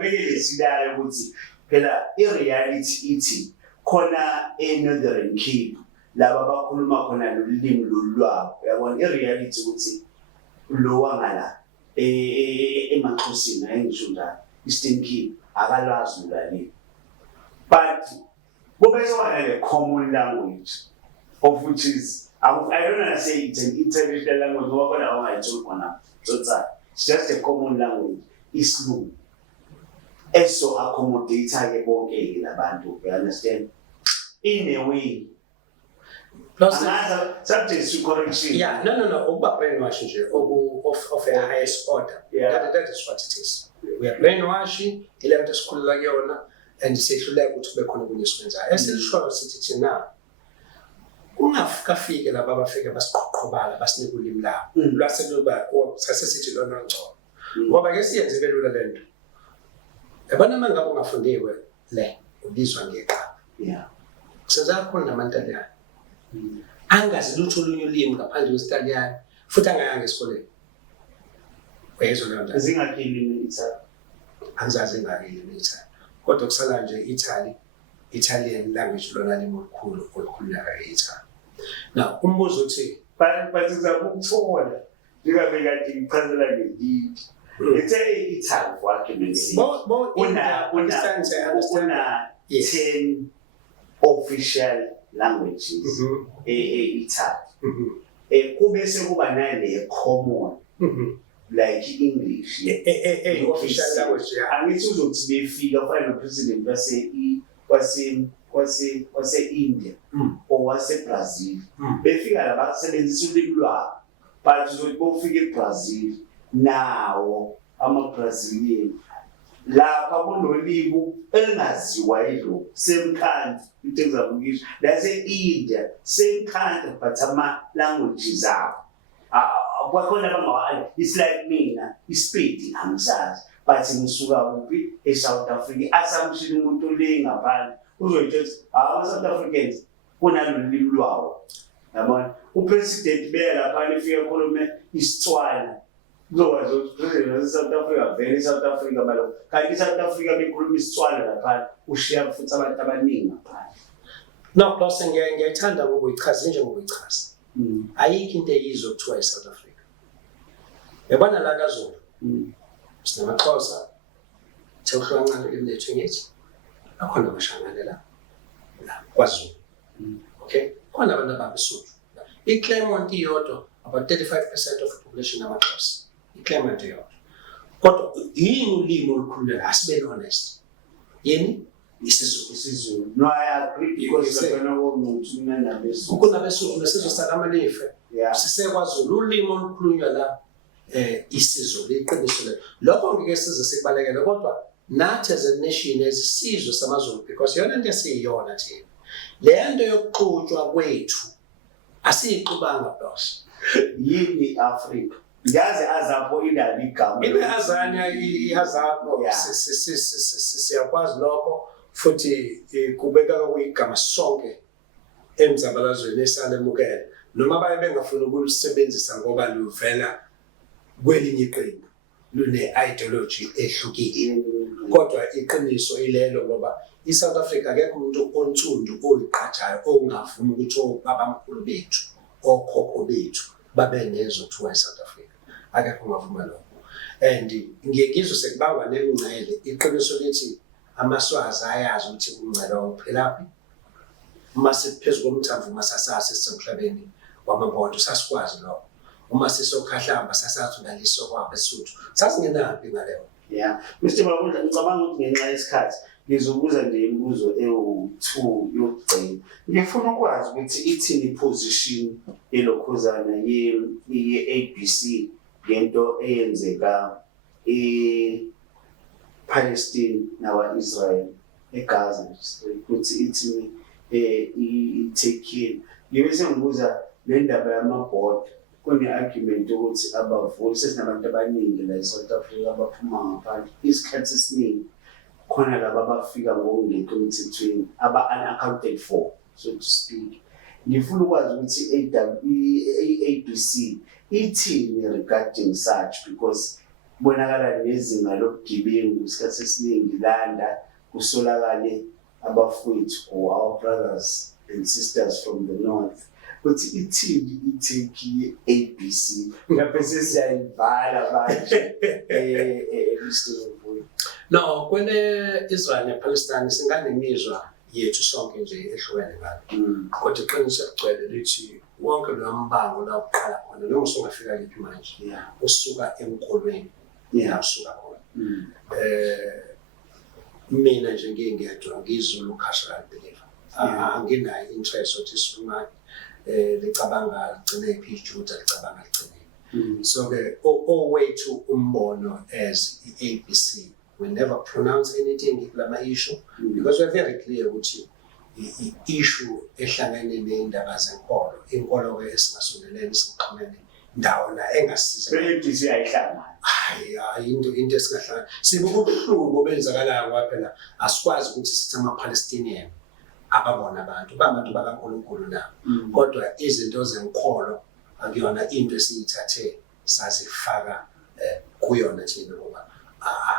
bekele scenario ukuthi phela i-reality ithi khona e-Northern Cape laba bakhuluma khona lolimi lolwabo uyabona i-reality ukuthi lo wangala emaXhoseni ayingisho njalo Eastern Cape akalwazi ulali but kube sokwana le common language of which is I don't want to say it's an international language ngoba khona awungayitholi khona it's just a common language isiLungu eso accommodate ke bonke labantu you understand in a way. Another subject to correction. Yeah, no. Ukuba brainwashing nje of a highest order. Yeah. That is what it is. We are brainwashing, ile nto esikhulula kuyona and sehluleka ukuthi kube khona kunye sikwenzayo. Esilishoyo sithi thina ungafike laba abafike basiqoqobala basinika ulimi labo. Lwaseluba sasesithi lona ngcono. Ngoba ke siyenze belula lento. Yabona mangabe ungafundiwe le ubizwa ngeqaba. Yeah. Kusenza khona namantaliyane. Angazi lutho olunye ulimi ngaphandle kwesitaliyane futhi angayanga esikoleni. Wezwe leyo nto. Zingakilimi Italy. Angizazi ngakilimi Italy. Kodwa kusala nje Italian language lona limi olukhulunywa e-Italy. Now umbuzo uthi Basiza ukuthola ngingabeka nje ichazela ngedidi. Lethe Italy for argument's sake. Una 10 official languages Italy. Kube sekuba nale common like English official language. Angithi uzothi befika fana no president wase India or wase Brazil befika la basebenzisa ulimi lwabo but uzothi bofika eBrazil nawo ama-Brazilian lapha kunolimi elingaziwa yilo same country into ezabukisha lase-India same country but ama-languages abo kwakhona bangawa it's like mina isipedi angisazi but ngisuka kuphi eSouth Africa assumption umuntu le ngaphandle uzoyitshela ama-South Africans kunalolimi lwawo yabona upresident lapha efika khulume isitswana kuzokwazi ukuthi president wase-South Africa vele South Africa balo kanti South Africa bekhuluma isitswana lapha ushiya futhi abantu abaningi ngaphandle. No plus ngiyayithanda ngokuyichaza njengokuyichaza. Ayikho into eyizwa kuthiwa eSouth Africa. Yabona la kaZulu. SinamaXhosa. Thekuhluka kancane ulimi lethu ngithi. Akhona abashangane la kwaZulu. Okay? Khona abantu ababesuthu. IClermont iyodwa about 35% of the population amaXhosa. IClermont iyodwa. Kodwa yini ulimi olukhulunywa asibe honest. Yini? isiZulu. No, I agree because nabeSuthu kunabeSuthu nesizwe sakaMalife sisekwaZulu ulimi olukhulunywa la isiZulu iqiniso le lokho ngeke size sikubalekele kodwa nathi as a nation esizwe samaZulu because yona into esiyiyona thina le nto yokuqhutshwa kwethu asiyiqubanga boss yini Africa ngaze azapho indaba igama azanya ihazapho siyakwazi lokho futhi kubeka kuyigama sonke emzabalazweni esalemukela noma baye bengafuni ukulisebenzisa ngoba luvela kwelinye iqembu lune ideology ehlukile kodwa iqiniso ilelo ngoba iSouth Africa akekho umuntu onsundu oyiqhathayo ongavuma ukuthi obabamkhulu bethu okhokho bethu babe nezo kuthiwa eSouth Africa akekho ongavuma lokho and ngiyekizwe sekubangwa nencele iqiniso lithi amaswazi ayazi ukuthi uncela uphelaphi mase phezulu komthambo masasase sisemhlabeni wamabhodo sasikwazi lokho uma sisokhahlamba sasathi ngaliso kwabeSuthu sasingenaphi ngaleyo Mr. Babunda ngicabanga ukuthi ngenxa yesikhathi ngizobuza nje imibuzo ewu-2 yokugcina. Ngifuna ukwazi ukuthi ithini iposition yelokhuzana ye-ABC ngento eyenzeka e-Palestine nawa-Israel eGaza ukuthi ithini ithekile. Ngibe sengibuza le ndaba yamabhoda. Kune-argument ukuthi abavuli sesinabantu abaningi la eSouth Africa abaphuma ngaphandle isikhathi esiningi khona laba abafika ngokungekho emthethweni aba-unaccounted for, so to speak. Ngifuna ukwazi ukuthi i-ABC ithini regarding such because kubonakala nezinga lobugebengu isikhathi esiningi landa kusolakale abafowethu or our brothers and sisters from the north. Ukuthi ithini itheki ye-ABC lapho sesiyayivala manje No, kwele Israel nePalestine singanemizwa yethu sonke nje ehlukene ngalo. Kodwa iqiniso ligcwele lithi wonke lo mbango la uqala khona noma usungafika liphi manje. Usuka enkolweni. Usuka khona. Mina nje ngiyedwa ngizulu cultural believer. Anginayo interest ukuthi sikhuluma licabanga ligcine iphi iJuda licabanga ligcine. So ke owethu umbono as i-ABC we never pronounce anything lama issue because we're very clear ukuthi i-issue ehlangene nendaba zenkolo inkolo ke esingasondelene singxamene ndawo la engasiza i-ABC ayihlangana into esingahlangana sibubuhlungu obenzakalayo kwaphela asikwazi ukuthi sithi ama-Palestinian ababona abantu bakaNkulunkulu nabo kodwa izinto zenkolo akuyona into esiyithathe sazifaka kuyona thina ngoba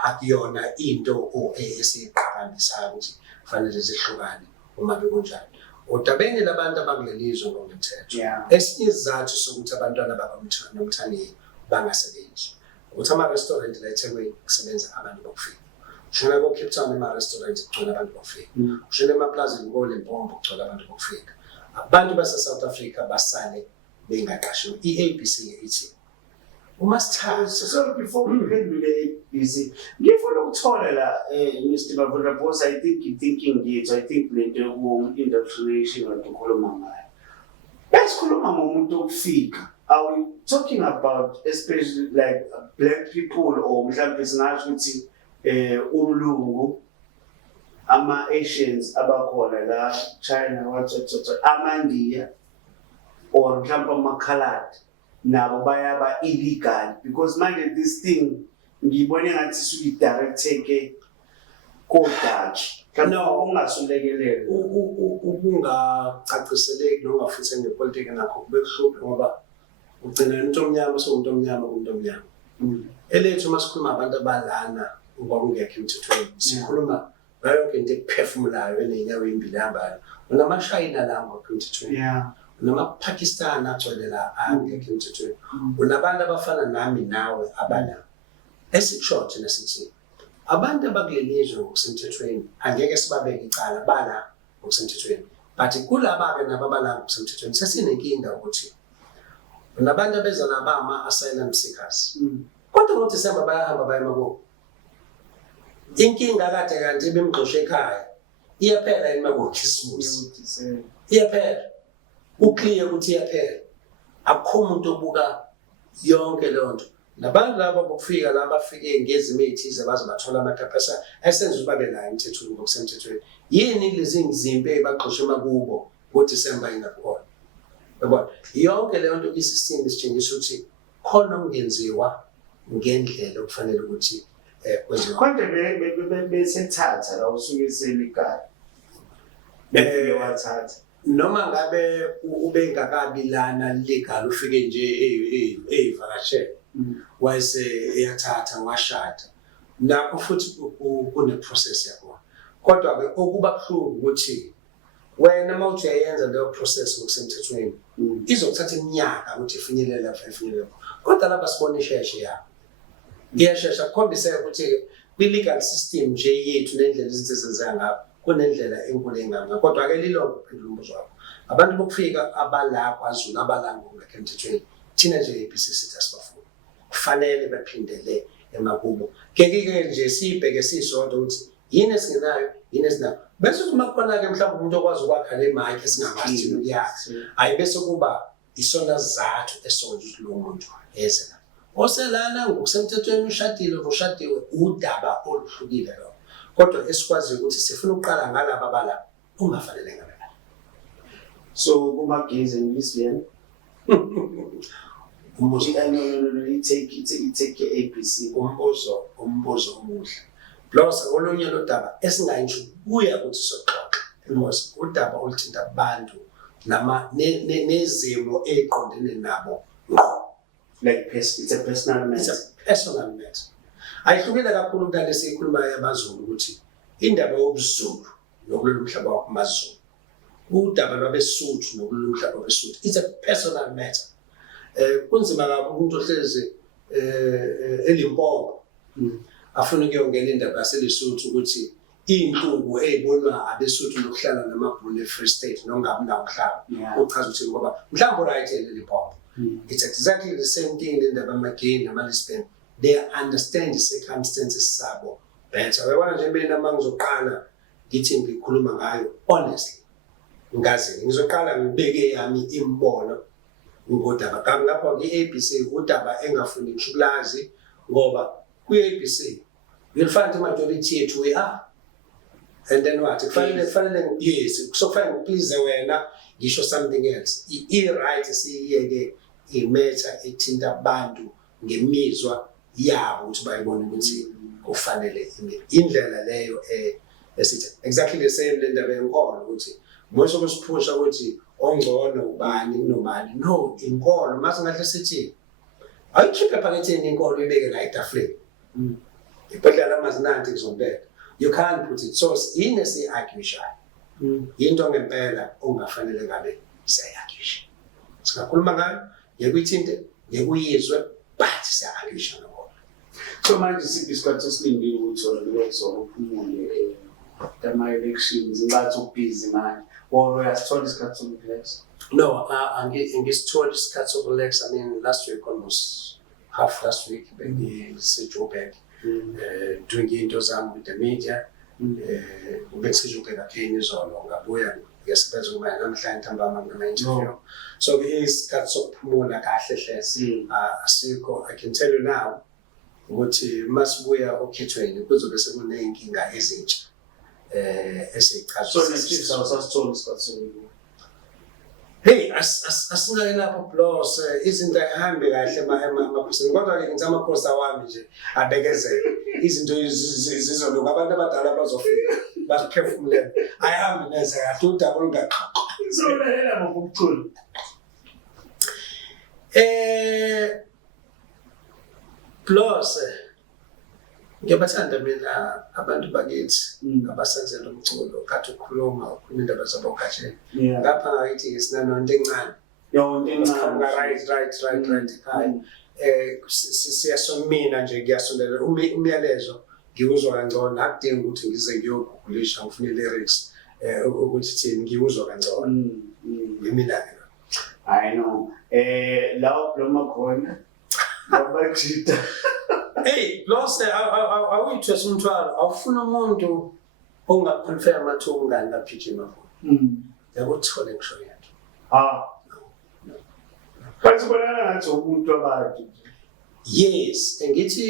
akuyona into esiqhakambisayo ukuthi kufanele zihlukane uma bekunjalo udabeni labantu abakulelizwe ngomthetho esinye isizathu sokuthi abantwana bakamthaniye bangasebenzi ukuthi ama-restaurant la eThekwini kusebenza abantu bokufika ushona ko-Cape Town ema-restaurant kugcwele abantu bokufika ushona emaplazini ko-Limpopo kugcwele abantu bokufika abantu base-South Africa basale bengaqashiwe i-ABC ithi uma sithatha so before we pendule ABC ngifuna ukuthola la Mr. Mavunda because I think you thinking it I think lento ku-indoctrination okukhuluma ngayo esikhuluma ngomuntu okufika are we talking about especially like black people or mhlawumbe singasho ukuthi umlungu ama-Asians abakhona la China whatsoever amandiya or mhlawumbe amakhaladi nabo bayaba illegal because manje this thing ngibone ngathi suyi-directeke kodaki no ungasulekelele ukungacaciseleki nongafuthi ngepolitiki nakho kubekuhluphe ngoba ugcina umuntu omnyama umuntu omnyama elethu masikhuluma abantu abalana ngokungekho emthethweni sikhuluma yonke into ekuphefumulayo enenyawo embili ehambayo unamashayina la ngokho emthethweni unama-Pakistan agcwele la angekho emthethweni unabantu abafana nami nawe abana esikusho thina sithi abantu abakulelizwe ngokusemthethweni angeke sibabeke icala bala ngokusemthethweni but kulaba-ke nabo abala ngokusemthethweni sesinenkinga ukuthi unabantu abeza naba ama-asylum seekers kodwa ngoDisemba bayahamba baya emakubo inkinga kade kanti bemgxoshe ekhaya iyaphela yini makukhisimusi iyaphela uclear ukuthi iyaphela akukho umuntu obuka yonke leyo nto nabantu laba bokufika la bafike ngezimo ezithize baze bathola amaphepha esenza ukuthi babe la emthethweni ngokusemthethweni yini lezi ngizimpe ebagxoshe emakubo ngoDisemba ingakhona yabona yonke leyo nto isystem isitshengisa ukuthi khona okungenziwa ngendlela okufanele ukuthi kwenziwe konke besethatha la usuke selegal befike wathatha noma ngabe ubengakabi lana legal ufike nje eyivakashele wase eyathatha washada nakho futhi kune process yakho kodwa ke okuba kuhlungu ukuthi wena mawuthi uyayenza leyo process ngokusemthethweni izokuthatha iminyaka ukuthi ifinyelela lapha kodwa lapha sibona isheshe yakho iyashesha kukhombiseka ukuthi kwi-legal system nje yethu nendlela izinto ezenziwa ngapha kunendlela enkulu enganga kodwa ke lilonke uphendula umbuzo wakho abantu bokufika abala kwaZulu abala ngokungekho emthethweni thina nje i-ABC sithi asibafuni kufanele baphindele emakubo ngeke nje sibheke sisodwa ukuthi yini esingenayo yini esinayo bese uma khona ke mhlawumbe umuntu okwazi ukwakha le mic esingamazi thina yakhe ayi bese kuba isona sizathu esonza ukuthi lo muntu eze la oselana ngokusemthethweni ushadile ushadiwe udaba oluhlukile lo kodwa esikwazi ukuthi sifuna ukuqala ngalabo abalapha ungafanele ngabe so kumagizi ngisiyena umbuzo itake ABC umbuzo omuhle plus olunye lodaba esingayisho kuya ukuthi soxoxa because udaba oluthinta abantu nezimo eziqondene nabo like it's a personal matter. It's a personal matter. Ayihlukile kakhulu kunalesi ikhuluma yabaZulu ukuthi indaba yobuZulu nokulolu mhlaba wamaZulu udaba lwabesuthu nokulolu mhlaba wabesuthu it's a personal matter. Kunzima kakhulu umuntu ohlezi eLimpopo afuna ukuyongena indaba yaseLesotho ukuthi intungu ezibonwa abesuthu lokuhlala namabhunu eFree State nongabi nawo mhlaba uchaza ukuthi ngoba mhlawumbe right eLimpopo. It's exactly the same thing in the Bamagin and Malispen. They understand the circumstances sabo better. Uyabona nje mina mangizoqala ngithi ngikhuluma ngayo honestly. Ngazi ngizoqala ngibeke yami imbono ngodaba kami lapho kwi-ABC udaba engafuni ngishukulazi ngoba kwi-ABC you'll find the majority yethu we are. And then what? Kufanele yes, so kufanele please wena ngisho something else. I-right siyeke imetha ethinta abantu ngemizwa yabo ukuthi bayibone ukuthi kufanele indlela leyo esithi exactly the same le ndaba yenkolo ukuthi mose kusiphusha ukuthi ongcono ubani kunobani no inkolo mase ngahle sithi ayikhiphe ephaketheni inkolo ibeke la etafuleni ibhedlela amazinanti kuzombeka you can't put it so yini siyagishayo into ngempela ongafanele ngabe siyagisha sikakhuluma ngayo yekuithinte yekuyizwe but siyagisha ngakho so manje siphi isikhathi esilindile ukuthi olwezo uphumule ama elections ngathi ubusy manje or uyasithola isikhathi sokurelax no angisithola isikhathi sokurelax I mean last week almost half last week bengiseJoburg doing into zami with the media bengiseJoburg kakhulu izolo ngabuya ngesebenza kuma namhlanje ntambama ngama-interview so isikhathi sokuphumula kahle hlezi asikho I can tell you now ukuthi masibuya okhethweni kuzobe sekuneyinkinga ezintsha esichaza so nechiefs awusasithola isikhathi sokuphumula hey asingake lapho plus izinto ayihambe kahle amaphosini kodwa ke ngithi amaphosta wami nje abekezele izinto zizoloku abantu abadala bazofika basiphefumulele ayihambi neze kahle udaba olungaxoxwa izolalela ngokucula plus ngiyabathanda mina abantu bakithi abasenzela umculo kade ukhuluma indaba zabo khatheni lapha ngayithi sinanonto encane yonke incane right ekhaya siyasomina nje ngiyasondela umyalezo ngiwuzwa kangcono akudingi ukuthi ngize ngiyogugulisha ngifune lyrics ukuthi thini ngiwuzwa kangcono yimina ke I know lawo bloma khona ngabajita hey plus awuyithwesa umthwalo awufuna umuntu ongaconfirm athi ungani lapha yakuthola ngisho yethu But kubonakala ngathi umuntu abantu yes ngithi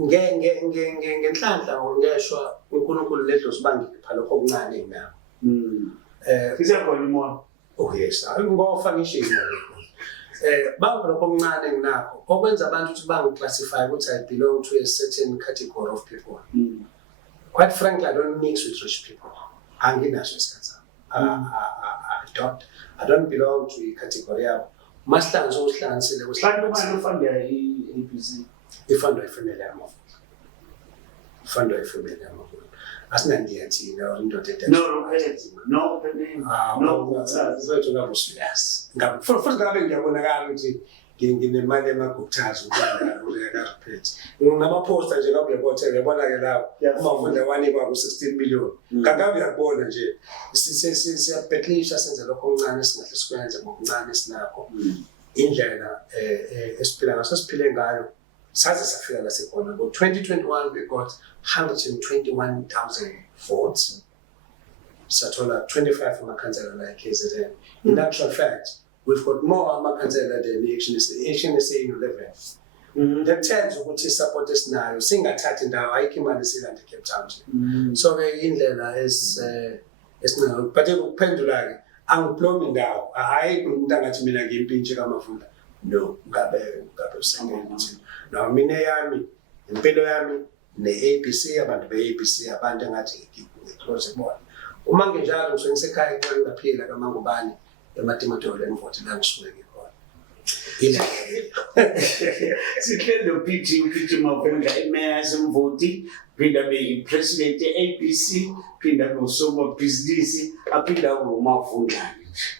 ngenhlanhla ngeshwa uNkulunkulu ledlo sibangile phala okuncane mina sisekhona imoya oh yes ngofa ngishilo bangikho lokho okuncane nginakho okwenza abantu ukuthi bangiclassify ukuthi I belong to a certain category of people quite frankly I don't mix with rich people anginaso isikhathi I don't belong to a category yabo masihlanganise uhlanganisile kuhlanganise manje ufunda i-ABC ifundwa ifamily yamafuta ifundwa ifamily yamafuta asinandiyathina indoda no zethu ngabusiyas futhi ngabe ngiyabonakala ukuthi nginemali emagukthazi ukuyaka-repeat ngamaphosta nje kabe uyabona ke lawo uma ufunda wanikwa ku-16 million kangabe uyakubona nje siyabhetlisha senze lokho okuncane singahle sikwenze ngokuncane sinakho indlela esiphila ngayo sesiphile ngayo saze safika la sikhona. Ngo-2021 we got 121,000 votes. Sathola 25 amakhansela la eKZN. In actual fact, we've got more amakhansela than the HNSA in 11. The terms ukuthi support esinayo singathathi indawo ayikho imali silanda eCape Town. So ke indlela esinayo but ukuphendula ke angiplomi indawo hayi umuntu angathi mina ngimpintshi kaMavunda. No, ngabe usengeni. Now mina yami impilo yami ne-ABC abantu be-ABC abantu engathi close kubona. Uma nginjalo ngisuke ngisekhaya xa ngiphila kaMangubane eMatimatolo emvoti la ngisuke ngikhona. Ila sihlelo uPG Mavunda imeya semvoti phinda be-president ye-ABC phinda nosomabhizinisi aphinda uMavunda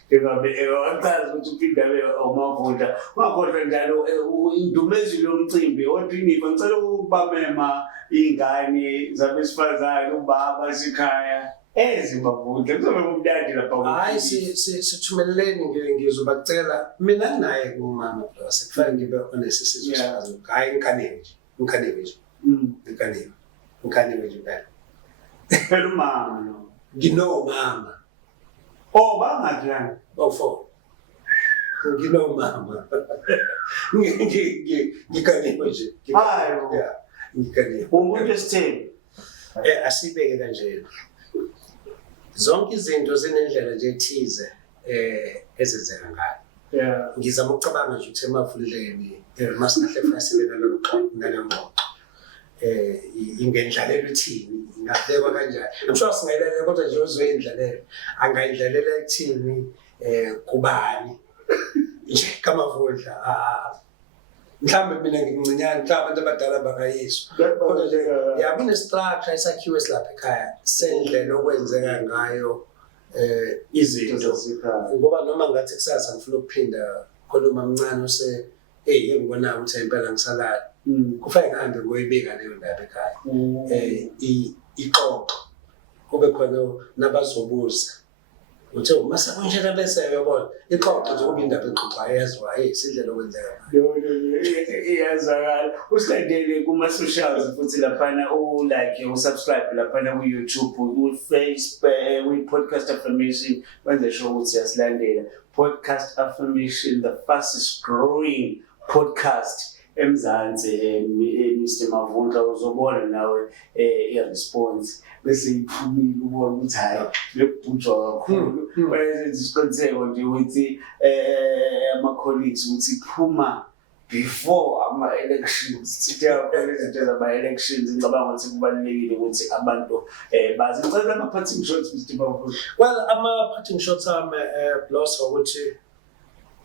njengabe wachaza ukuthi uphinda uMavunda wakhohlwa njalo indumezulu yomcimbi oDrinifa ngicela ukubamema ingane zabesifazane ubaba sikhaya Mavunda kuzobe kumdadi lapha. Hayi sithumeleleni ngizobacela mina nginaye kumama plus kufanele ngibe honest sizosizwa hayi ngikhanele nje ngikhanele nje phela umama no nginomama bangaki yani 4 nginomama ngikhanele nje hayi ngikhanele umuntu esitheni asibeke kanje zonke izinto zinendlela nje ethize ezenzeka ngayo. Ngizama ukucabanga nje ukuthi emavundleni masinahle fasile nalomqoqo ingendlalelo ithini ingabekwa kanjani. I'm sure singayilalela kodwa nje ozoyindlalela angayidlalela ekuthini kubani nje kaMavundla mhlambe mina ngimncinyane mhlawumbe abantu abadala bangayiswa kodwa nje yabona structure isakhiwo esilapha ekhaya sendlela okwenzeka ngayo izinto ngoba noma ngathi kusasa ngifuna ukuphinda khona umncane use ngibona ukuthi impela ngisalala kufanele ngihambe ngoyibika leyo ndaba ekhaya iqoqo kube khona nabazobuza uthe mase kunjena bese yabona iqoqo nje kube indaba exoxa yazwa sidlela okwenzeka iyazakala usilandele kuma socials futhi laphana like usubscribe laphana ku YouTube ku Facebook ku Podcast Affirmation wenze sure ukuthi yasilandela Podcast Affirmation the fastest growing podcast eMzansi Mr Mavundla uzobona nawe i-response bese iphumile ubona ukuthi hayi lekubhujwa kakhulu bese isiqiniseko nje ukuthi ama-colleagues ukuthi iphuma before ama-elections sithiyakhona izinto zama-elections ngicabanga ukuthi kubalulekile ukuthi abantu bazi ngicela ama-parting shots Mr Mavundla. Well ama-parting shots blosa ukuthi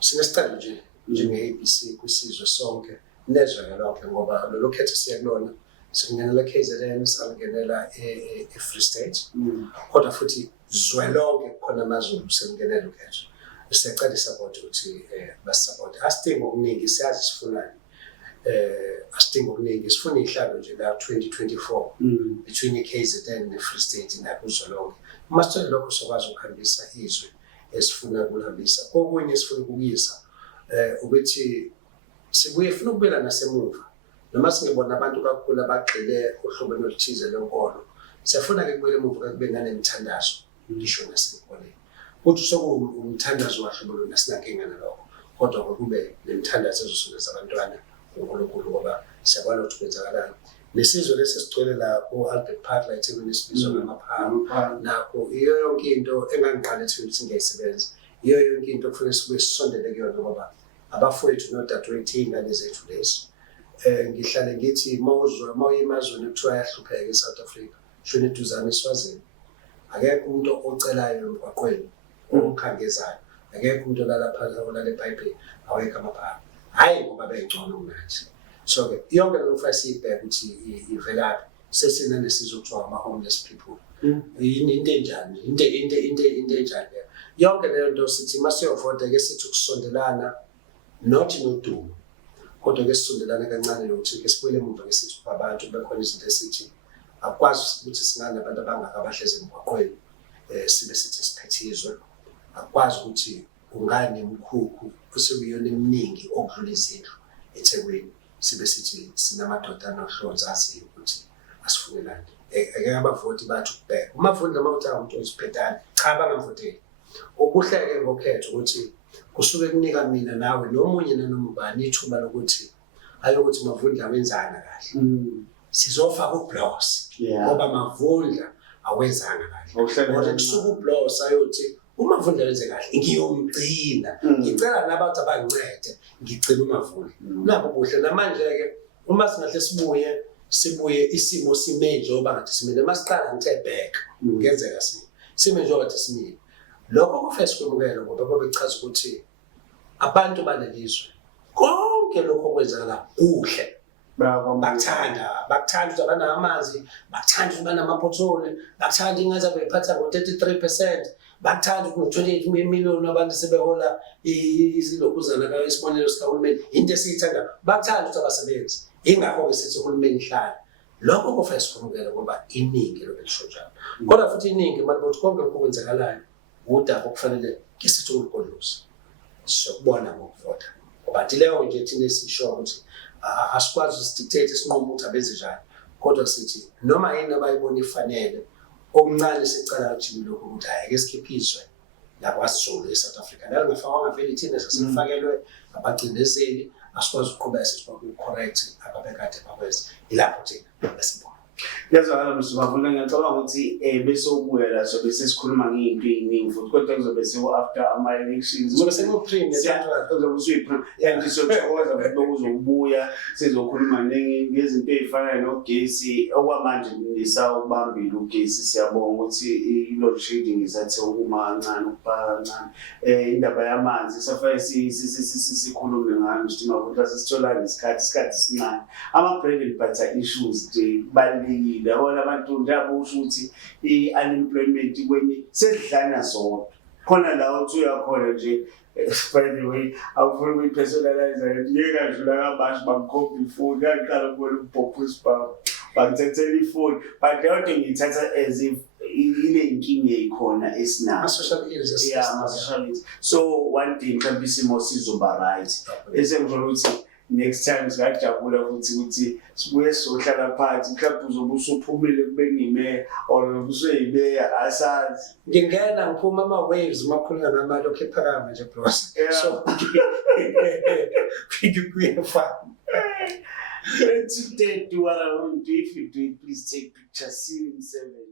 sinesicelo nje njenge-ABC kwisizwe sonke nezwe lonke ngoba lolu khetho siyakulona singenela KZN singenela eFree State kodwa futhi zwe lonke khona amaZulu singenela ukhetho siyacela support ukuthi basisupport asidinga okuningi siyazi sifunani asidinga okuningi sifuna ihlalo nje la 2024 between iKZN neFree State nakuzwe lonke masicela lokho sokwazi ukuhambisa izwe esifuna ukuhambisa okunye sifuna ukuyisa ukuthi sibuye funa ukubela nasemuva noma singebona abantu kakhulu abagxile ohlobeni oluthize lenkolo siyafuna ke kubele emuva kube nanemithandazo ngisho nasenkoleni ukuthi sokumthandazo wahlobo nasinankinga nalokho kodwa kube nemithandazo ezosondeza abantwana uNkulunkulu ngoba siyabona ukuthi kwenzakalani nesizwe lesicwele la ku-Albert Park la eThekwini sibizwa ngamaphalo nakho iyo yonke into engangiqala ukuthi ngiyayisebenza iyo yonke into kufanele sibe sisondele kuyona ngoba abafowethu nodadewethu iy'ngane zethu lezi ngihlale ngithi mawuye emazweni ekuthiwa ayahlupheka eSouth Africa shona eduzane eSwazini akekho umuntu ocelayo emgwaqweni okhangezayo akekho umuntu olala epayipini awekho amaphapha hhayi ngoba bengcono kunathi so-ke yonke lento kufanele siyibheke ukuthi ivelaphi sesinanesizo kuthiwa ama-homeless people into enjani into enjani leyo yonke leyo nto sithi masiyovota-ke sithi ukusondelana not nodumo kodwa ke sisondelane kancane nokuthi ke sibuyele emuva ke sithi abantu bekhona izinto esithi akwazi ukuthi singane nabantu abangaka abahlezi emgwaqweni sibe sithi siphethizwe akwazi ukuthi ungane emkhukhu osekuyona eminingi okudlula izindlu eThekwini sibe sithi sinamadoda anohlonze aziyo ukuthi asifunelani. Eke abavoti bathi ukubheka umavoti noma uthi umuntu oziphetani cha bangamvoteli. Okuhle-ke ngokhetho ukuthi kusuke kunika mina nawe nomunye nanoma ubani ithuba lokuthi ayokuthi Mavundla wenzana kahle. Sizofaka ubloss ngoba Mavundla awenzanga kahle. Kodwa kusuka ubloss ayothi uMavundla wenze kahle ngiyomgcina. Ngicela nabantu abangincede ngicela uMavundla. Nabo kuhle namanje-ke uma singahle sibuye isimo sime njengoba ngathi simile masiqala ngithe back kuyenzeka sime njengoba ngathi simile. Lokho kufesi kwemukelo ngoba babechaza ukuthi abantu balelizwe konke lokho okwenzakala kuhle. Bakuthanda ukuthi abanamanzi, bakuthanda ukuthi banamapothole, bakuthanda ingaze bephatha ngo-33%, bakuthanda ukuthi ngo-28 million abantu sebehola izilokhuzana isibonelo sikahulumeni. Into esiyithanda bakuthanda ukuthi abasebenzi. Ingakho-ke sithi uhulumeni hlala. Lokho kufesi kwemukelo ngoba iningi lobe lisho njalo. Kodwa futhi iningi manje konke lokho okwenzakalayo udaba okufanele ngisithi uligodlozi sokubona ngokuvota ngoba leyo nje thina esisho ukuthi asikwazi usidictate isinqumo ukuthi abenze njani kodwa sithi noma yini abayibona ifanele okuncane sicela ukuthi lokho ukuthi ayike sikhiphiswe lapho asizulu eSouth Africa la ngafakwa ngaveli thina sesifakelwe abagcinezeli asikwazi ukuqhubeka sithi correct ababekade bakwenza ilapho thina besibona. Yazwakala Mavundla ngiyacabanga ukuthi bese ubuya la so bese sikhuluma ngeinto eziningi futhi kodwa kuzobe seku after ama elections kuzobe sekuprime kuzobe usuyiprime and siyothokoza futhi lokuzobuya sizokhuluma ngezinto ezifana nogesi okwamanje nisawubambile ugesi siyabonga ukuthi i-load shedding isathe ukuma kancane ukubhaka kancane indaba yamanzi safaya sikhulume ngayo ukuthi Mavundla sisithola ngesikhathi sincane ama bread and butter issues nje balekile yabona abantu njalo usho ukuthi i-unemployment kwenye sedlana zodwa khona la uthi uyakhona nje by the way awufuna ukuyipersonalize ngeke kadlula kabashi bangikhomba ifoni yaqala ukubona ubhophusi bangithethela ifoni but leyo nto ngiyithatha as if ile inkinga ekhona esinayo social media so one day mhlawumbe isimo sizoba right esengizolo ukuthi next time singajabula ukuthi sibuye sohlala phansi mhlawumbe uzobe usuphumile kube ngime or usuyibeya asazi ngingena ngiphuma ama waves makhulula ngamalo kephakama nje bros so kuyafana today do what I want to do if you do it please take pictures see you in 7